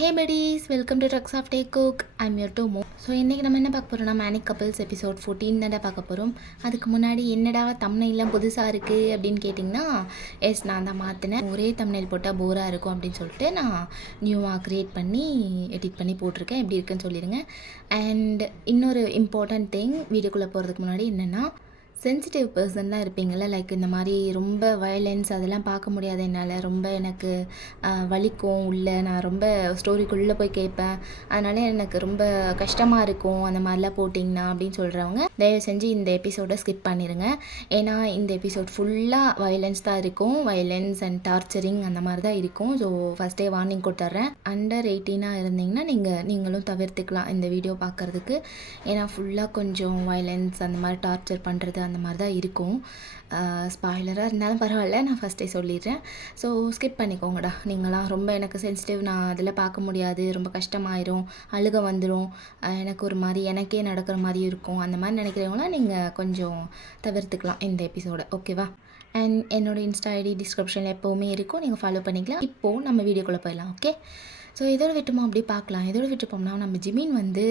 Hey buddies, welcome to trucks of the cook. I'm your டூ மோ. So இன்றைக்கி நம்ம என்ன பார்க்க போகிறோம்னா மேனிக் கப்பிள்ஸ் எபிசோட் 14 தான்டா பார்க்க போகிறோம். அதுக்கு முன்னாடி என்னடா தம்ப்நெயில்லாம் புதுசாக இருக்குது அப்படின்னு கேட்டிங்கன்னா, எஸ் நான் தான் மாற்றினேன். ஒரே தம்ப்நெயில் போட்டால் போராக இருக்கும் அப்படின்னு சொல்லிட்டு நான் நியூவாக க்ரியேட் பண்ணி எடிட் பண்ணி போட்டிருக்கேன். எப்படி இருக்குன்னு சொல்லிடுங்க. அண்ட் இன்னொரு இம்பார்ட்டண்ட் திங், வீடியோக்குள்ளே போகிறதுக்கு முன்னாடி என்னென்னா, சென்சிட்டிவ் பர்சன்லாம் இருப்பீங்கள, லைக் இந்த மாதிரி ரொம்ப வயலன்ஸ் அதெல்லாம் பார்க்க முடியாது என்னால், ரொம்ப எனக்கு வலிக்கும் உள்ள, நான் ரொம்ப ஸ்டோரிக்குள்ளே போய் கேட்பேன், அதனால எனக்கு ரொம்ப கஷ்டமாக இருக்கும் அந்த மாதிரிலாம் போட்டிங்கன்னா அப்படின்னு சொல்கிறவங்க தயவு செஞ்சு இந்த எபிசோடை ஸ்கிப் பண்ணிடுங்க. ஏன்னா இந்த எபிசோட் ஃபுல்லாக வயலன்ஸ் தான் இருக்கும், வயலன்ஸ் அண்ட் டார்ச்சரிங் அந்த மாதிரி தான் இருக்கும். ஸோ ஃபஸ்ட்டே வார்னிங் கொடுத்துட்றேன், அண்டர் 18 இருந்தீங்கன்னா நீங்களும் தவிர்த்துக்கலாம் இந்த வீடியோ பார்க்குறதுக்கு. ஏன்னா ஃபுல்லாக கொஞ்சம் வயலன்ஸ் அந்த மாதிரி டார்ச்சர் பண்ணுறது அந்த மாதிரி தான் இருக்கும். ஸ்பாய்லராக இருந்தாலும் பரவாயில்ல, நான் ஃபஸ்ட்டே சொல்லிடுறேன். ஸோ ஸ்கிப் பண்ணிக்கோங்கடா. நீங்களாம் ரொம்ப எனக்கு சென்சிட்டிவ், நான் அதில் பார்க்க முடியாது, ரொம்ப கஷ்டமாயிரும், அழுக வந்துடும், எனக்கு ஒரு மாதிரி எனக்கே நடக்கிற மாதிரி இருக்கும், அந்த மாதிரி நினைக்கிறவங்களாம் நீங்கள் கொஞ்சம் தவிர்த்துக்கலாம் இந்த எபிசோடை, ஓகேவா? அண்ட் என்னோடய இன்ஸ்டா ஐடி டிஸ்கிரிப்ஷனில் எப்போவுமே இருக்கும், நீங்கள் ஃபாலோ பண்ணிக்கலாம். இப்போது நம்ம வீடியோக்குள்ளே போயிடலாம், ஓகே? ஸோ எதோட விட்டுமோ அப்படி பார்க்கலாம். எதோட விட்டுப்போம்னா, நம்ம ஜிமின் வந்து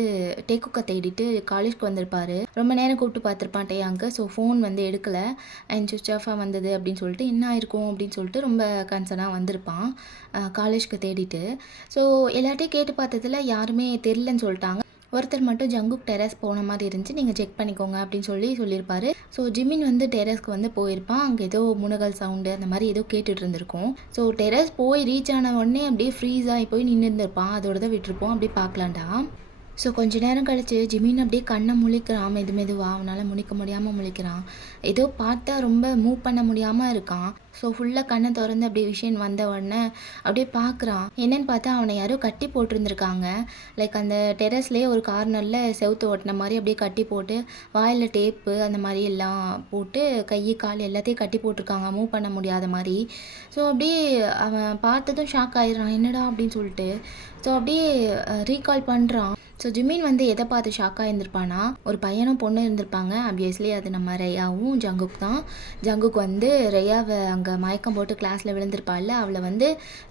டேக்குக்கை தேடிட்டு காலேஜ்க்கு வந்திருப்பார். ரொம்ப நேரம் கூப்பிட்டு பார்த்துருப்பான் டேயாங்க்கு. ஸோ ஃபோன் வந்து எடுக்கலை அண்ட் சுவிட்ச் ஆஃபாக வந்தது அப்படின்னு சொல்லிட்டு என்ன ஆயிருக்கும் அப்படின்னு சொல்லிட்டு ரொம்ப கன்சர்னாக வந்திருப்பான் காலேஜ்க்கு தேடிட்டு. ஸோ எல்லார்ட்டையும் கேட்டு பார்த்ததில் யாருமே தெரிலன்னு சொல்லிட்டாங்க. ஒருத்தர் மட்டும் ஜங்குக் டெரஸ் போன மாதிரி இருந்துச்சு, நீங்கள் செக் பண்ணிக்கோங்க அப்படின்னு சொல்லியிருப்பார். ஸோ ஜிமின் வந்து டெரஸ்க்கு வந்து போயிருப்பான். அங்கே ஏதோ முனகல் சவுண்டு அந்த மாதிரி ஏதோ கேட்டுட்டு இருந்திருக்கும். ஸோ டெரஸ் போய் ரீச் ஆன உடனே அப்படியே ஃப்ரீஸ் ஆகி போய் நின்று இருந்திருப்பான். அதோட தான் விட்டுருப்போம், அப்படியே பார்க்கலான்டா. ஸோ கொஞ்ச நேரம் கழிச்சு ஜிமின் அப்படியே கண்ணை முழிக்கிறான், மெதுவாக அவனால் முழிக்க முடியாமல் முழிக்கிறான். ஏதோ பார்த்தா ரொம்ப மூவ் பண்ண முடியாமல் இருக்கான். ஸோ ஃபுல்லாக கண்ணை திறந்து அப்படியே விஷயம் வந்த உடனே அப்படியே பார்க்குறான். என்னென்னு பார்த்தா அவனை யாரோ கட்டி போட்டிருந்துருக்காங்க. லைக் அந்த டெரஸ்லேயே ஒரு கார்னரில் செவுத்து ஓட்டின மாதிரி அப்படியே கட்டி போட்டு வாயில் டேப்பு அந்த மாதிரி எல்லாம் போட்டு கை கால் எல்லாத்தையும் கட்டி போட்டிருக்காங்க, மூவ் பண்ண முடியாத மாதிரி. ஸோ அப்படியே அவன் பார்த்ததும் ஷாக் ஆயிடுறான், என்னடா அப்படின்னு சொல்லிட்டு. ஸோ அப்படியே ரீகால் பண்ணுறான். ஸோ ஜிமின் வந்து எதை பார்த்து ஷாக்காக இருந்திருப்பானா, ஒரு பையனும் பொண்ணும் இருந்திருப்பாங்க. ஆப்வியஸ்லி அது நம்ம ரெயாவும் ஜங்குக் தான். ஜங்குக் வந்து ரெயாவை அங்கே மயக்கம் போட்டு கிளாஸில் விழுந்திருப்பாள்ல, அவளை வந்து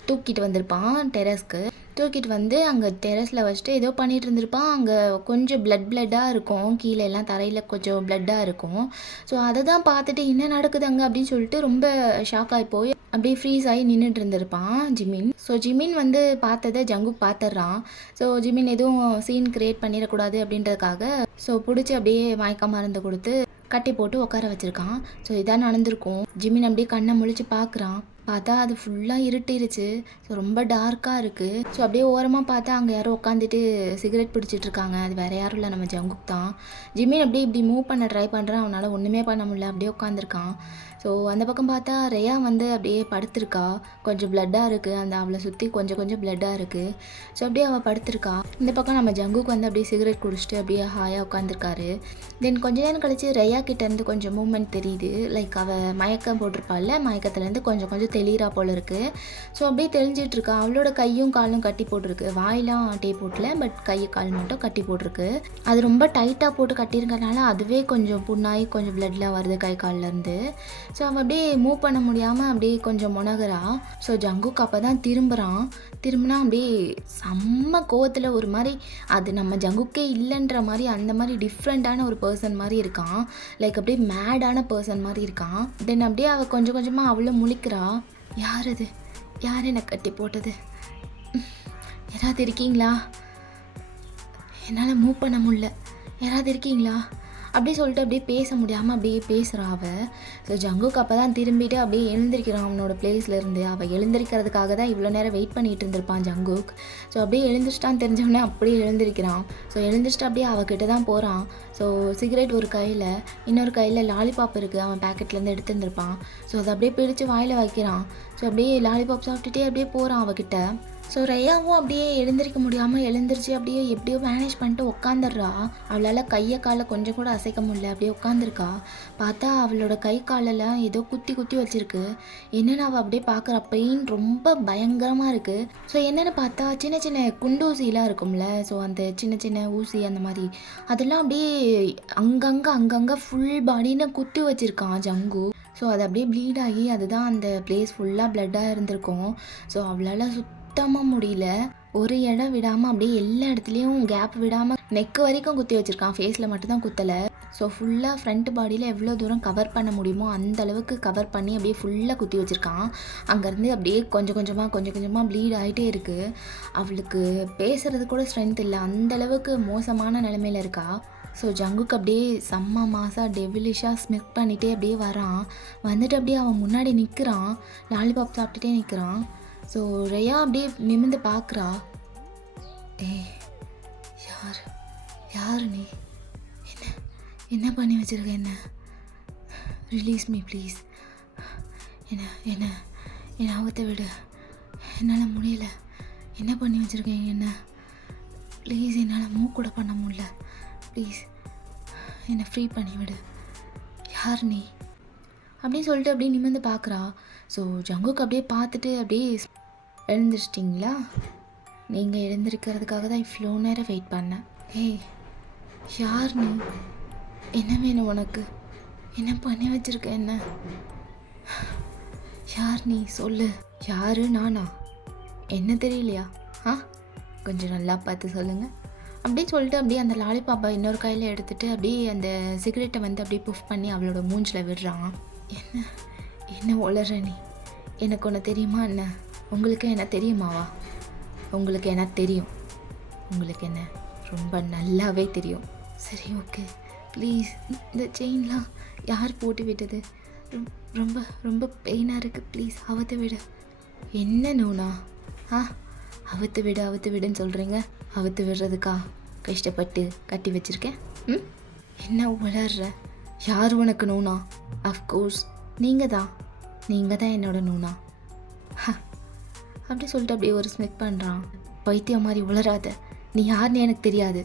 தூக்கிட்டு வந்திருப்பான் டெரஸ்க்கு. தூக்கிட்டு வந்து அங்கே டெரஸில் வச்சுட்டு ஏதோ பண்ணிகிட்டு இருந்திருப்பான். அங்கே கொஞ்சம் பிளட்டாக இருக்கும், கீழே எல்லாம் தரையில் கொஞ்சம் பிளட்டாக இருக்கும். ஸோ அதை தான் பார்த்துட்டு என்ன நடக்குது அங்கே அப்படின்னு சொல்லிட்டு ரொம்ப ஷாக் ஆகி போய் அப்படியே ஃப்ரீஸ் ஆகி நின்றுட்டு இருந்திருப்பான் ஜிமின். ஸோ ஜிமின் வந்து பார்த்ததை ஜங்குக் பார்த்துட்றான். ஸோ ஜிமின் எதுவும் சீன் கிரியேட் பண்ணிடக்கூடாது அப்படின்றதுக்காக ஸோ பிடிச்சி அப்படியே மயக்க மருந்து கொடுத்து கட்டி போட்டு உட்கார வச்சுருக்கான். ஸோ இதான் நடந்திருக்கும். ஜிமின் அப்படியே கண்ணை முழிச்சு பார்க்குறான். பார்த்தா அது ஃபுல்லாக இருட்டிருச்சு. ஸோ ரொம்ப டார்க்காக இருக்குது. ஸோ அப்படியே ஓரமாக பார்த்தா அங்கே யாரோ உட்காந்துட்டு சிகரெட் பிடிச்சிட்ருக்காங்க. அது வேறு யாரும் இல்லை, நம்ம ஜங்குக் தான். ஜிமின் அப்படியே இப்படி மூவ் பண்ண ட்ரை பண்ணுறான், அவனால் ஒன்றுமே பண்ண முடியல, அப்படியே உட்காந்துருக்கான். ஸோ அந்த பக்கம் பார்த்தா ரெயா வந்து அப்படியே படுத்திருக்கா, கொஞ்சம் பிளட்டாக இருக்குது, அந்த அவளை சுற்றி கொஞ்சம் பிளட்டாக இருக்குது. ஸோ அப்படியே அவள் படுத்திருக்கா. இந்த பக்கம் நம்ம ஜங்குக் வந்து அப்படியே சிகரெட் குடிச்சிட்டு அப்படியே ஹாயாக உட்காந்துருக்காரு. தென் கொஞ்ச நேரம் கழிச்சு ரெயா கிட்டேருந்து கொஞ்சம் மூமெண்ட் தெரியுது. லைக் அவள் மயக்கம் போட்டிருப்பாள்ல, மயக்கத்துலேருந்து கொஞ்சம் தெளிரா போல் இருக்குது. ஸோ அப்படியே தெளிஞ்சிட்ருக்கா. அவளோட கையும் காலும் கட்டி போட்டிருக்கு, வாயிலாம் டேப் போட்டல, பட் கை கால் மட்டும் கட்டி போட்டிருக்கு. அது ரொம்ப டைட்டாக போட்டு கட்டியிருக்கனால அதுவே கொஞ்சம் புண்ணாகி கொஞ்சம் பிளட்லாம் வருது கை கால்லேருந்து. ஸோ அவன் அப்படியே மூவ் பண்ண முடியாமல் அப்படியே கொஞ்சம் முனகிறா. ஸோ ஜங்குக் அப்போ தான் திரும்பினா அப்படியே செம்ம கோவத்தில் ஒரு மாதிரி, அது நம்ம ஜங்குக்கே இல்லைன்ற மாதிரி அந்த மாதிரி டிஃப்ரெண்ட்டான ஒரு பர்சன் மாதிரி இருக்கான். லைக் அப்படியே மேடான பர்சன் மாதிரி இருக்கான். தென் அப்படியே அவள் கொஞ்சமாக அவளும் முழிக்கிறா. யார் அது, யார் என்னை கட்டி போட்டது, யாராவது இருக்கீங்களா, என்னால் மூவ் பண்ண முடியல, யாராவது இருக்கீங்களா அப்படி சொல்லிட்டு அப்படியே பேச முடியாமல் அப்படியே பேசுகிறா அவள். ஸோ ஜங்குக் அப்போ தான் திரும்பிட்டு அப்படியே எழுந்திருக்கிறான் அவனோட பிளேஸ்லேருந்து. அவள் எழுந்திருக்கிறதுக்காக தான் இவ்வளோ நேரம் வெயிட் பண்ணிகிட்டு இருந்திருப்பான் ஜங்குக். ஸோ அப்படியே எழுந்திரிச்சிட்டான்னு தெரிஞ்சவொடனே அப்படியே எழுந்திருக்கிறான். ஸோ எழுந்திரிச்சிட்டு அப்படியே அவகிட்ட தான் போகிறான். ஸோ சிகரெட் ஒரு கையில், இன்னொரு கையில் லாலிபாப் இருக்குது, அவன் பேக்கெட்லேருந்து எடுத்துருந்துருப்பான். ஸோ அதை அப்படியே பிடிச்சி வாயில் வைக்கிறான். ஸோ அப்படியே லாலிபாப் சாப்பிட்டுட்டே அப்படியே போகிறான் அவகிட்ட. ஸோ ரெயாவும் அப்படியே எழுந்திரிக்க முடியாமல் எழுந்திரிச்சு அப்படியே எப்படியோ மேனேஜ் பண்ணிட்டு உட்காந்துடுறா. அவளால் கையை காலை கொஞ்சம் கூட அசைக்க முடியல, அப்படியே உட்காந்துருக்கா. பார்த்தா அவளோட கை காலெல்லாம் ஏதோ குத்தி வச்சிருக்கு. என்னென்னு அவள் அப்படியே பார்க்குற, பெயின் ரொம்ப பயங்கரமாக இருக்குது. ஸோ என்னென்னு பார்த்தா சின்ன குண்டூசிலாம் இருக்கும்ல, ஸோ அந்த சின்ன ஊசி அந்த மாதிரி அதெல்லாம் அப்படியே அங்கங்கே ஃபுல் பாடின்னு குத்தி வச்சுருக்கான் ஜங்கு. ஸோ அது அப்படியே ப்ளீட் ஆகி அதுதான் அந்த பிளேஸ் ஃபுல்லாக பிளட்டாக இருந்திருக்கும். ஸோ அவளால் சுத்தமாக முடியல. ஒரு இடம் விடாமல் அப்படியே எல்லா இடத்துலையும் கேப் விடாமல் நெக்கு வரைக்கும் குத்தி வச்சுருக்கான். ஃபேஸில் மட்டும்தான் குத்தலை. ஸோ ஃபுல்லாக ஃப்ரண்ட் பாடியில் எவ்வளோ தூரம் கவர் பண்ண முடியுமோ அந்த அளவுக்கு கவர் பண்ணி அப்படியே ஃபுல்லாக குத்தி வச்சுருக்கான். அங்கேருந்து அப்படியே கொஞ்சம் கொஞ்சமாக ப்ளீட் ஆகிட்டே இருக்குது. அவளுக்கு பேசுகிறது கூட ஸ்ட்ரென்த் இல்லை, அந்தளவுக்கு மோசமான நிலமையில இருக்கா. ஸோ ஜங்குக்கு அப்படியே செம்ம மாசாக டெவிலிஷாக ஸ்மிக் பண்ணிகிட்டே அப்படியே வரான். வந்துட்டு அப்படியே அவன் முன்னாடி நிற்கிறான், லாலிபாப் சாப்பிட்டுட்டே நிற்கிறான். ஸோ ரெயா அப்படியே நிமிர்ந்து பார்க்குறா. ஏய் யார் நீ? என்ன பண்ணி வச்சுருக்க? என்ன ரிலீஸ் மீ ப்ளீஸ். என்ன ஆபத்தை விடு, என்னால் முடியல. என்ன பண்ணி வச்சுருக்கேன்? என்ன ப்ளீஸ், என்னால் மூவ் கூட பண்ண முடியல. ப்ளீஸ் என்னை ஃப்ரீ பண்ணி விடு. யார் நீ அப்படின்னு சொல்லிட்டு அப்படியே நிமிர்ந்து பார்க்குறா. ஸோ ஜங்குக்கு அப்படியே பார்த்துட்டு அப்படியே எழுந்திரிச்சிட்டிங்களா? நீங்கள் எழுந்திருக்கிறதுக்காக தான் இவ்வளோ நேரம் வெயிட் பண்ணேன். ஏய் யார் நீ? என்ன வேணும் உனக்கு? என்ன பண்ணி வச்சுருக்க? என்ன யார் நீ சொல்லு. யாரு? நானா? என்ன தெரியலையா? கொஞ்சம் நல்லா பார்த்து சொல்லுங்கள் அப்படியே சொல்லிட்டு அப்படியே அந்த லாலிபாப்பை இன்னொரு கையில் எடுத்துகிட்டு அப்படியே அந்த சிகரெட்டை வந்து அப்படியே புஃப் பண்ணி அவளோட மூஞ்சில் விடுறான். என்ன உளற நீ? எனக்கு ஒன்று தெரியுமா? என்ன உங்களுக்கு என்ன தெரியுமாவா? உங்களுக்கு என்ன தெரியும்? உங்களுக்கு என்ன ரொம்ப நல்லாவே தெரியும். சரி ஓகே ப்ளீஸ், இந்த செயின்லாம் யார் போட்டு விட்டது? ரொம்ப ரொம்ப பெயினாக இருக்குது, ப்ளீஸ் அவுத்து விடு. என்ன நோனா? அவுத்து விடுன்னு சொல்கிறீங்க. அவுத்து விடுறதுக்கா கஷ்டப்பட்டு கட்டி வச்சுருக்கேன்? என்ன உளர்ற? யார் உனக்கு நோனா? அஃப்கோர்ஸ் நீங்கள் தான் என்னோட நோனா. அப்படி சொல்லிட்டு அப்படியே ஒரு ஸ்மிக் பண்ணுறான். பைத்தியம் மாதிரி உளராத. நீ யாருன்னு எனக்கு தெரியாது.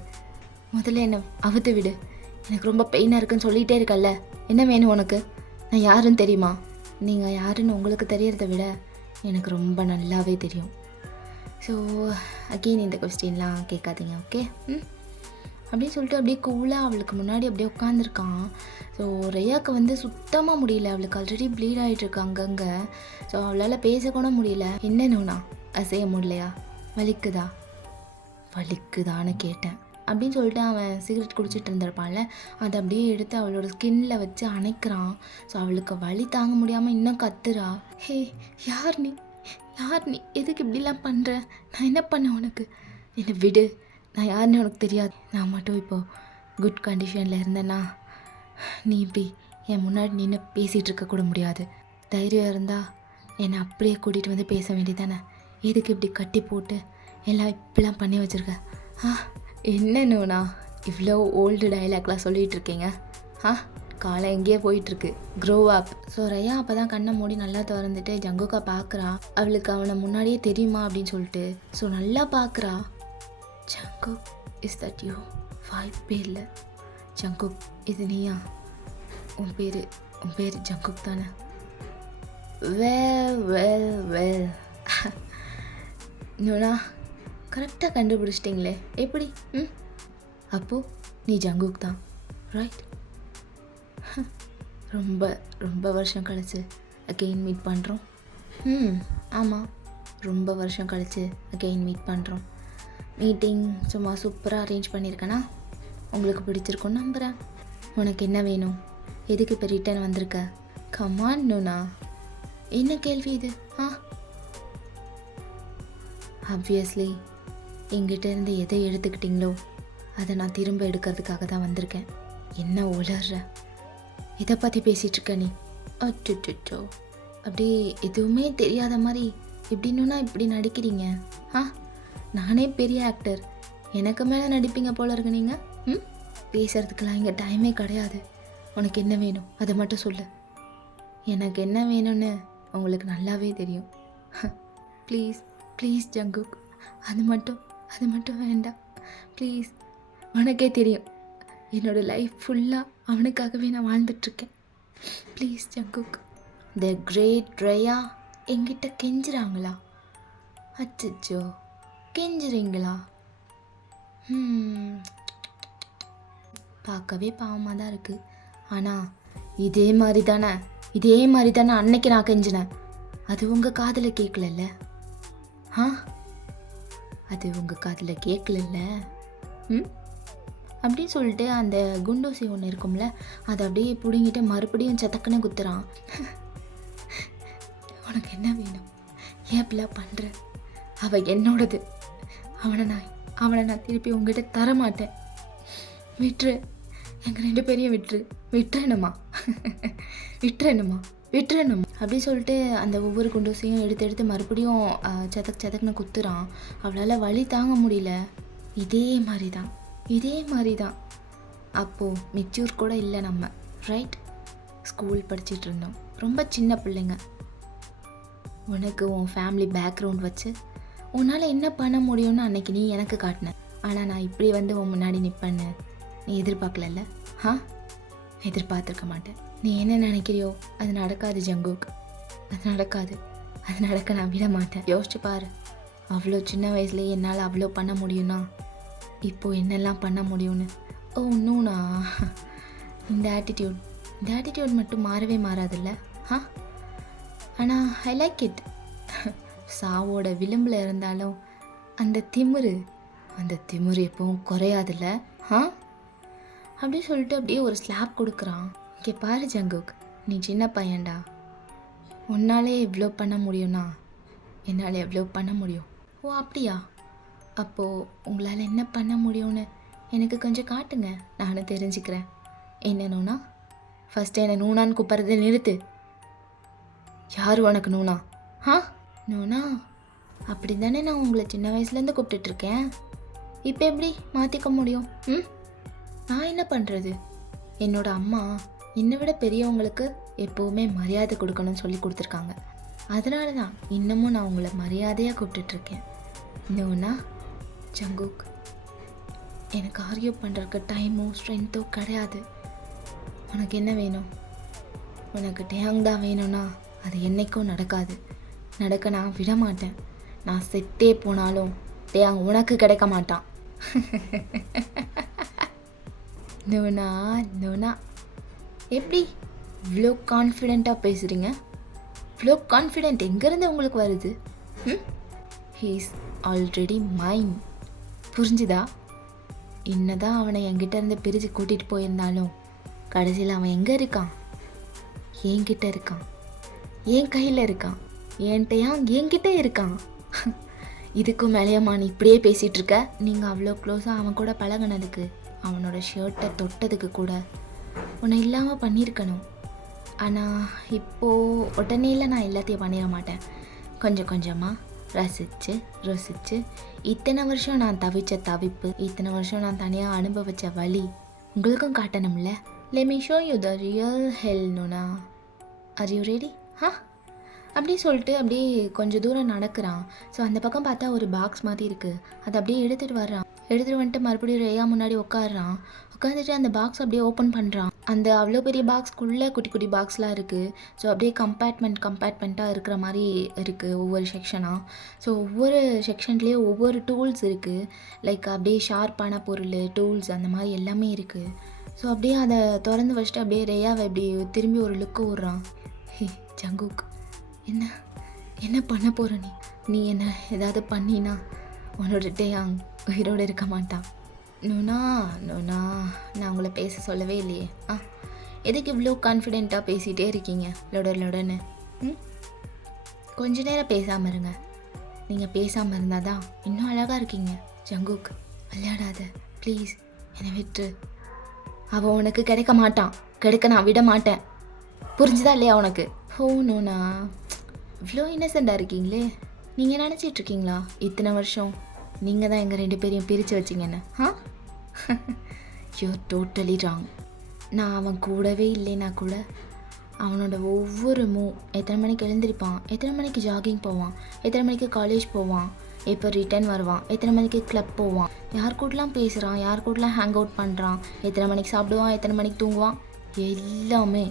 முதல்ல என்னை அவுத்து விடு. எனக்கு ரொம்ப பெயினாக இருக்குன்னு சொல்லிகிட்டே இருக்கல்ல. என்ன வேணும் உனக்கு? நான் யாருன்னு தெரியுமா? நீங்கள் யாருன்னு உங்களுக்கு தெரியறதை விட எனக்கு ரொம்ப நல்லாவே தெரியும். ஸோ அகெயின் இந்த கொஸ்டின்லாம் கேட்காதீங்க, ஓகே? அப்படின்னு சொல்லிட்டு அப்படியே கூலாக அவளுக்கு முன்னாடி அப்படியே உட்காந்துருக்கான். ஸோ ரெயாவுக்கு வந்து சுத்தமாக முடியல. அவளுக்கு ஆல்ரெடி ப்ளீட் ஆகிட்டுருக்கு அங்கங்கே. ஸோ அவளால் பேசக்கூட முடியல. என்னன்னுண்ணா அசைய முடியலையா? வலிக்குதான்னு கேட்டேன். அப்படின்னு சொல்லிட்டு அவன் சிகரெட் குடிச்சிட்டு இருந்திருப்பான்ல, அதை அப்படியே எடுத்து அவளோட ஸ்கின்னில் வச்சு அணைக்கிறான். ஸோ அவளுக்கு வலி தாங்க முடியாமல் இன்னும் கத்துறா. ஹே யார் நீ? எதுக்கு இப்படிலாம் பண்ணுற? நான் என்ன பண்ணேன் உனக்கு? என்னை விடு. நான் யாருன்னு உனக்கு தெரியாது. நான் மட்டும் இப்போது குட் கண்டிஷனில் இருந்தேன்னா நீ இப்படி என் முன்னாடி நின்று பேசிகிட்டு இருக்க கூட முடியாது. தைரியம் இருந்தால் என்னை அப்படியே கூட்டிகிட்டு வந்து பேச வேண்டியதானே? எதுக்கு இப்படி கட்டி போட்டு எல்லாம் இப்படிலாம் பண்ணி வச்சுருக்க? என்னன்னுண்ணா இவ்வளோ ஓல்டு டைலாக்லாம் சொல்லிகிட்டு இருக்கீங்க? காலம் எங்கேயே போயிட்டுருக்கு. Grow up. ஸோ ரெயா அப்போ தான் கண்ணை மூடி நல்லா திறந்துட்டு ஜங்குக்கா பார்க்குறா. அவளுக்கு அவனை முன்னாடியே தெரியுமா அப்படின்னு சொல்லிட்டு. ஸோ நல்லா பார்க்குறா. Jungkook, is that you? வாய்ப்பே இல்லை. ஜங்குக், இது நீயா? உன் பேர் ஜங்குக் தானே? வெல் நோனா கரெக்டாக கண்டுபிடிச்சிட்டிங்களே. எப்படி? அப்போ நீ ஜங்குக் தான், ரைட்? ரொம்ப வருஷம் கழிச்சு அகெயின் மீட் பண்ணுறோம். ஆமாம், ரொம்ப வருஷம் கழிச்சு அகெயின் மீட் பண்ணுறோம். மீட்டிங் சும்மா சூப்பராக அரேஞ்ச் பண்ணியிருக்கேனா? உங்களுக்கு பிடிச்சிருக்குன்னு நம்புகிறேன். உனக்கு என்ன வேணும்? எதுக்கு இப்போ ரிட்டர்ன் வந்திருக்க? கமான் நோனா. என்ன கேள்வி இது? ஆப்வியஸ்லி எங்கிட்ட இருந்து எதை எடுத்துக்கிட்டீங்களோ அதை நான் திரும்ப எடுக்கிறதுக்காக தான் வந்திருக்கேன். என்ன உளர்ற? இதை பற்றி பேசிகிட்ருக்க நீ? அச்சோ, அப்படியே எதுவுமே தெரியாத மாதிரி இப்படின்னுனா இப்படி நடிக்கிறீங்க. நானே பெரிய ஆக்டர், எனக்கு மேலே நடிப்பீங்க போல இருக்கு நீங்கள். பேசுகிறதுக்கெலாம் இங்கே டைமே கிடையாது. உனக்கு என்ன வேணும் அதை மட்டும் சொல்லு. எனக்கு என்ன வேணும்னு உங்களுக்கு நல்லாவே தெரியும். ப்ளீஸ் ஜங்குக், அது மட்டும் வேண்டாம் ப்ளீஸ். உனக்கே தெரியும் என்னோடய லைஃப் ஃபுல்லாக அவனுக்காகவே நான் வாழ்ந்துட்டுருக்கேன். Please Jungkook. The great Reya என்கிட்ட கெஞ்சுறாங்களா? அச்சோ, கெஞ்சுறீங்களா? பார்க்கவே பாவமாக தான் இருக்குது. ஆனால் இதே மாதிரி தானே அன்னைக்கு நான் கெஞ்சினேன். அது உங்கள் காதில் கேட்கலல்ல? அது உங்கள் காதில் கேட்கலல்ல. ம் அப்படின்னு சொல்லிட்டு அந்த குண்டூசி ஒன்று இருக்கும்ல, அதை அப்படியே பிடுங்கிட்டு மறுபடியும் சத்தக்குன்னு குத்துறான். உனக்கு என்ன வேணும்? ஏன் அப்படிலாம் பண்ணுற? அவள் என்னோடது. அவனை நான் திருப்பி உங்ககிட்ட தரமாட்டேன். விட்டுரு, எங்கள் 2 பேரையும் விட்டுறணுமா அப்படின்னு சொல்லிட்டு அந்த ஒவ்வொரு குண்டூசியும் எடுத்து மறுபடியும் சதக்குன்னு குத்துறான். அவளால் வலி தாங்க முடியல. இதே மாதிரி தான் அப்போது மெச்சூர் கூட இல்லை நம்ம, ரைட்? ஸ்கூல் படிச்சுட்டு இருந்தோம், ரொம்ப சின்ன பிள்ளைங்க. உனக்கு உன் ஃபேமிலி பேக்ரவுண்ட் வச்சு உன்னால் என்ன பண்ண முடியும்னு அன்னைக்கு நீ எனக்கு காட்டின. ஆனால் நான் இப்படி வந்து உன் முன்னாடி நிற்பேன்னு நீ எதிர்பார்க்கலல்ல. எதிர்பார்த்துருக்க மாட்டேன். நீ என்ன நினைக்கிறியோ அது நடக்காது ஜங்குக். அது நடக்க நான் விட மாட்டேன். யோசிச்சு பாரு, அவ்வளோ சின்ன வயசுலேயே என்னால் அவ்வளோ பண்ண முடியும்னா இப்போது என்னெல்லாம் பண்ண முடியும்னு. ஓ இன்னும்ண்ணா, இந்த ஆட்டிடியூட் மட்டும் மாறவே மாறாதில்ல. ஆனால் ஐ லைக் இட். சாவோட விளிம்பில் இருந்தாலும் அந்த திமிரு எப்பவும் குறையாதில்ல. அப்படின்னு சொல்லிட்டு அப்படியே ஒரு ஸ்லாப் கொடுக்குறான். இங்கே பாரு ஜங்குக், நீ சின்ன பையன்டா. உன்னாலே எவ்வளோ பண்ண முடியும்னா என்னால் எவ்வளோ பண்ண முடியும். ஓ அப்படியா? அப்போது உங்களால் என்ன பண்ண முடியும்னு எனக்கு கொஞ்சம் காட்டுங்க, நானும் தெரிஞ்சுக்கிறேன். என்னன்னா ஃபஸ்ட்டு என்னை நூனான்னு கூப்பிட்றதை நிறுத்து. யார் உனக்கு நூனா? நூனா அப்படி தானே நான் உங்களை சின்ன வயசுலேருந்து கூப்பிட்டுட்ருக்கேன். இப்போ எப்படி மாற்றிக்க முடியும்? நான் என்ன பண்ணுறது? என்னோட அம்மா என்னை விட பெரியவங்களுக்கு எப்போவுமே மரியாதை கொடுக்கணும்னு சொல்லி கொடுத்துருக்காங்க. அதனால தான் இன்னமும் நான் உங்களை மரியாதையாக கூப்பிட்டுட்ருக்கேன். நூனா ஜங்குக், எனக்கு ஆர்கியூ பண்ணுறதுக்கு டைமோ ஸ்ட்ரென்த்தோ கிடையாது. உனக்கு என்ன வேணும்? உனக்கு டேங் தான் வேணும்னா அது என்றைக்கும் நடக்க நான் விட மாட்டேன். நான் செத்தே போனாலும் டேங் உனக்கு கிடைக்க மாட்டான். நோனா எப்படி இவ்வளோ கான்ஃபிடெண்ட்டாக பேசுகிறீங்க? இவ்வளோ கான்ஃபிடென்ட் எங்கேருந்து உங்களுக்கு வருது? He's already mine. புரிஞ்சுதா? என்னதான் அவனை என்கிட்ட இருந்து பிரித்து கூட்டிகிட்டு போயிருந்தாலும் கடைசியில் அவன் எங்கே இருக்கான்? என்கிட்ட இருக்கான், என் கையில் இருக்கான், என்கிட்ட இருக்கான். இதுக்கும் மேலேயம்மா நீ இப்படியே பேசிகிட்டு இருக்க? நீங்கள் அவ்வளோ க்ளோஸாக அவன் கூட பழகினதுக்கு, அவனோட ஷர்ட்டை தொட்டதுக்கு கூட உன்னை இல்லாமல் பண்ணியிருக்கணும். ஆனால் இப்போது உடனேல நான் எல்லாத்தையும் பண்ணிட மாட்டேன். கொஞ்சம் கொஞ்சமாக ரசித்து இத்தனை வருஷம் நான் தவிச்ச தவிப்பு, இத்தனை வருஷம் நான் தனியாக அனுபவித்த வலி உங்களுக்கும் காட்டணும்ல. let me show you the real hell Nona. are you ready? அப்படி சொல்லிட்டு அப்படியே கொஞ்சம் தூரம் நடக்கிறான். ஸோ அந்த பக்கம் பார்த்தா ஒரு பாக்ஸ் மாதிரி இருக்குது. அதை அப்படியே எடுத்துகிட்டு வந்துட்டு மறுபடியும் ரேயா முன்னாடி உட்காந்துட்டு அந்த பாக்ஸ் அப்படியே ஓப்பன் பண்ணுறான். அந்த அவ்வளோ பெரிய பாக்ஸ்க்குள்ளே குட்டி குட்டி பாக்ஸ்லாம் இருக்குது. ஸோ அப்படியே கம்பார்ட்மெண்ட்டாக இருக்கிற மாதிரி இருக்குது ஒவ்வொரு செக்ஷனாக. ஸோ ஒவ்வொரு செக்ஷன்லேயே ஒவ்வொரு டூல்ஸ் இருக்குது. லைக் அப்படியே ஷார்ப்பான பொருள், டூல்ஸ் அந்த மாதிரி எல்லாமே இருக்குது. ஸோ அப்படியே அதை திறந்து வச்சுட்டு அப்படியே ரேயாவை இப்படி திரும்பி ஒரு லுக்கு விட்றான். ஹே ஜங்குக், என்ன பண்ண போகிற நீ என்ன ஏதாவது பண்ணினா உன்னோட டேயாங் உயிரோடு இருக்க மாட்டான். நோனா நான் உங்களை பேச சொல்லவே இல்லையே. எதுக்கு இவ்வளோ கான்ஃபிடெண்ட்டாக பேசிகிட்டே இருக்கீங்க லொடன்னு? கொஞ்ச நேரம் பேசாமல் இருங்க. நீங்கள் பேசாமல் இருந்தால் தான் இன்னும் அழகாக இருக்கீங்க. ஜங்குக், விளையாடாத ப்ளீஸ், என்னை விட்டு. அவன் உனக்கு கிடைக்க நான் விட மாட்டேன். புரிஞ்சுதா இல்லையா உனக்கு? ஓ நோனா, இவ்வளோ இன்னசெண்டாக இருக்கீங்களே. நீங்கள் நினச்சிட்ருக்கீங்களா இத்தனை வருஷம் நீங்கள் தான் எங்கள் 2 பேரையும் பிரித்து வச்சிங்கன்னு? You totally wrong. நான் அவன் கூடவே இல்லைன்னா கூட அவனோட ஒவ்வொரு எத்தனை மணிக்கு எழுந்திருப்பான், எத்தனை மணிக்கு ஜாகிங் போவான், எத்தனை மணிக்கு காலேஜ் போவான், எப்போ ரிட்டர்ன் வருவான், எத்தனை மணிக்கு கிளப் போவான், யார் கூடலாம் பேசுகிறான், யார் கூடலாம் ஹேங் அவுட் பண்ணுறான், எத்தனை மணிக்கு சாப்பிடுவான், எத்தனை மணிக்கு தூங்குவான், எல்லாமே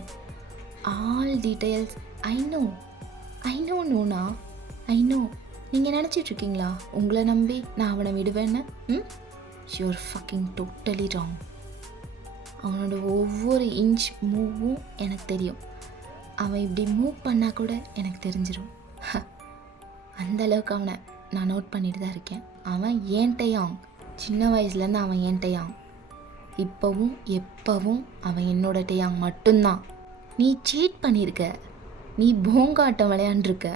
ஆல் டீட்டெயில்ஸ் ஐ நோ நோனா, ஐ நோ. நீங்கள் நினச்சிட்ருக்கீங்களா உங்களை நம்பி நான் அவனை விடுவேன்னு? You're fucking totally wrong. அவனோட ஒவ்வொரு இன்ச் மூவும் எனக்கு தெரியும். அவன் இப்படி மூவ் பண்ணால் கூட எனக்கு தெரிஞ்சிடும். அந்தளவுக்கு அவனை நான் நோட் பண்ணிட்டு தான் இருக்கேன். அவன் ஏன்ட்டையான். சின்ன வயசுலேருந்து அவன் ஏன்ட்டையான். இப்போவும் எப்பவும் அவன் என்னோட டேயாங் மட்டும்தான். நீ சீட் பண்ணியிருக்க, நீ போங்காட்டம் விளையாண்டுருக்க.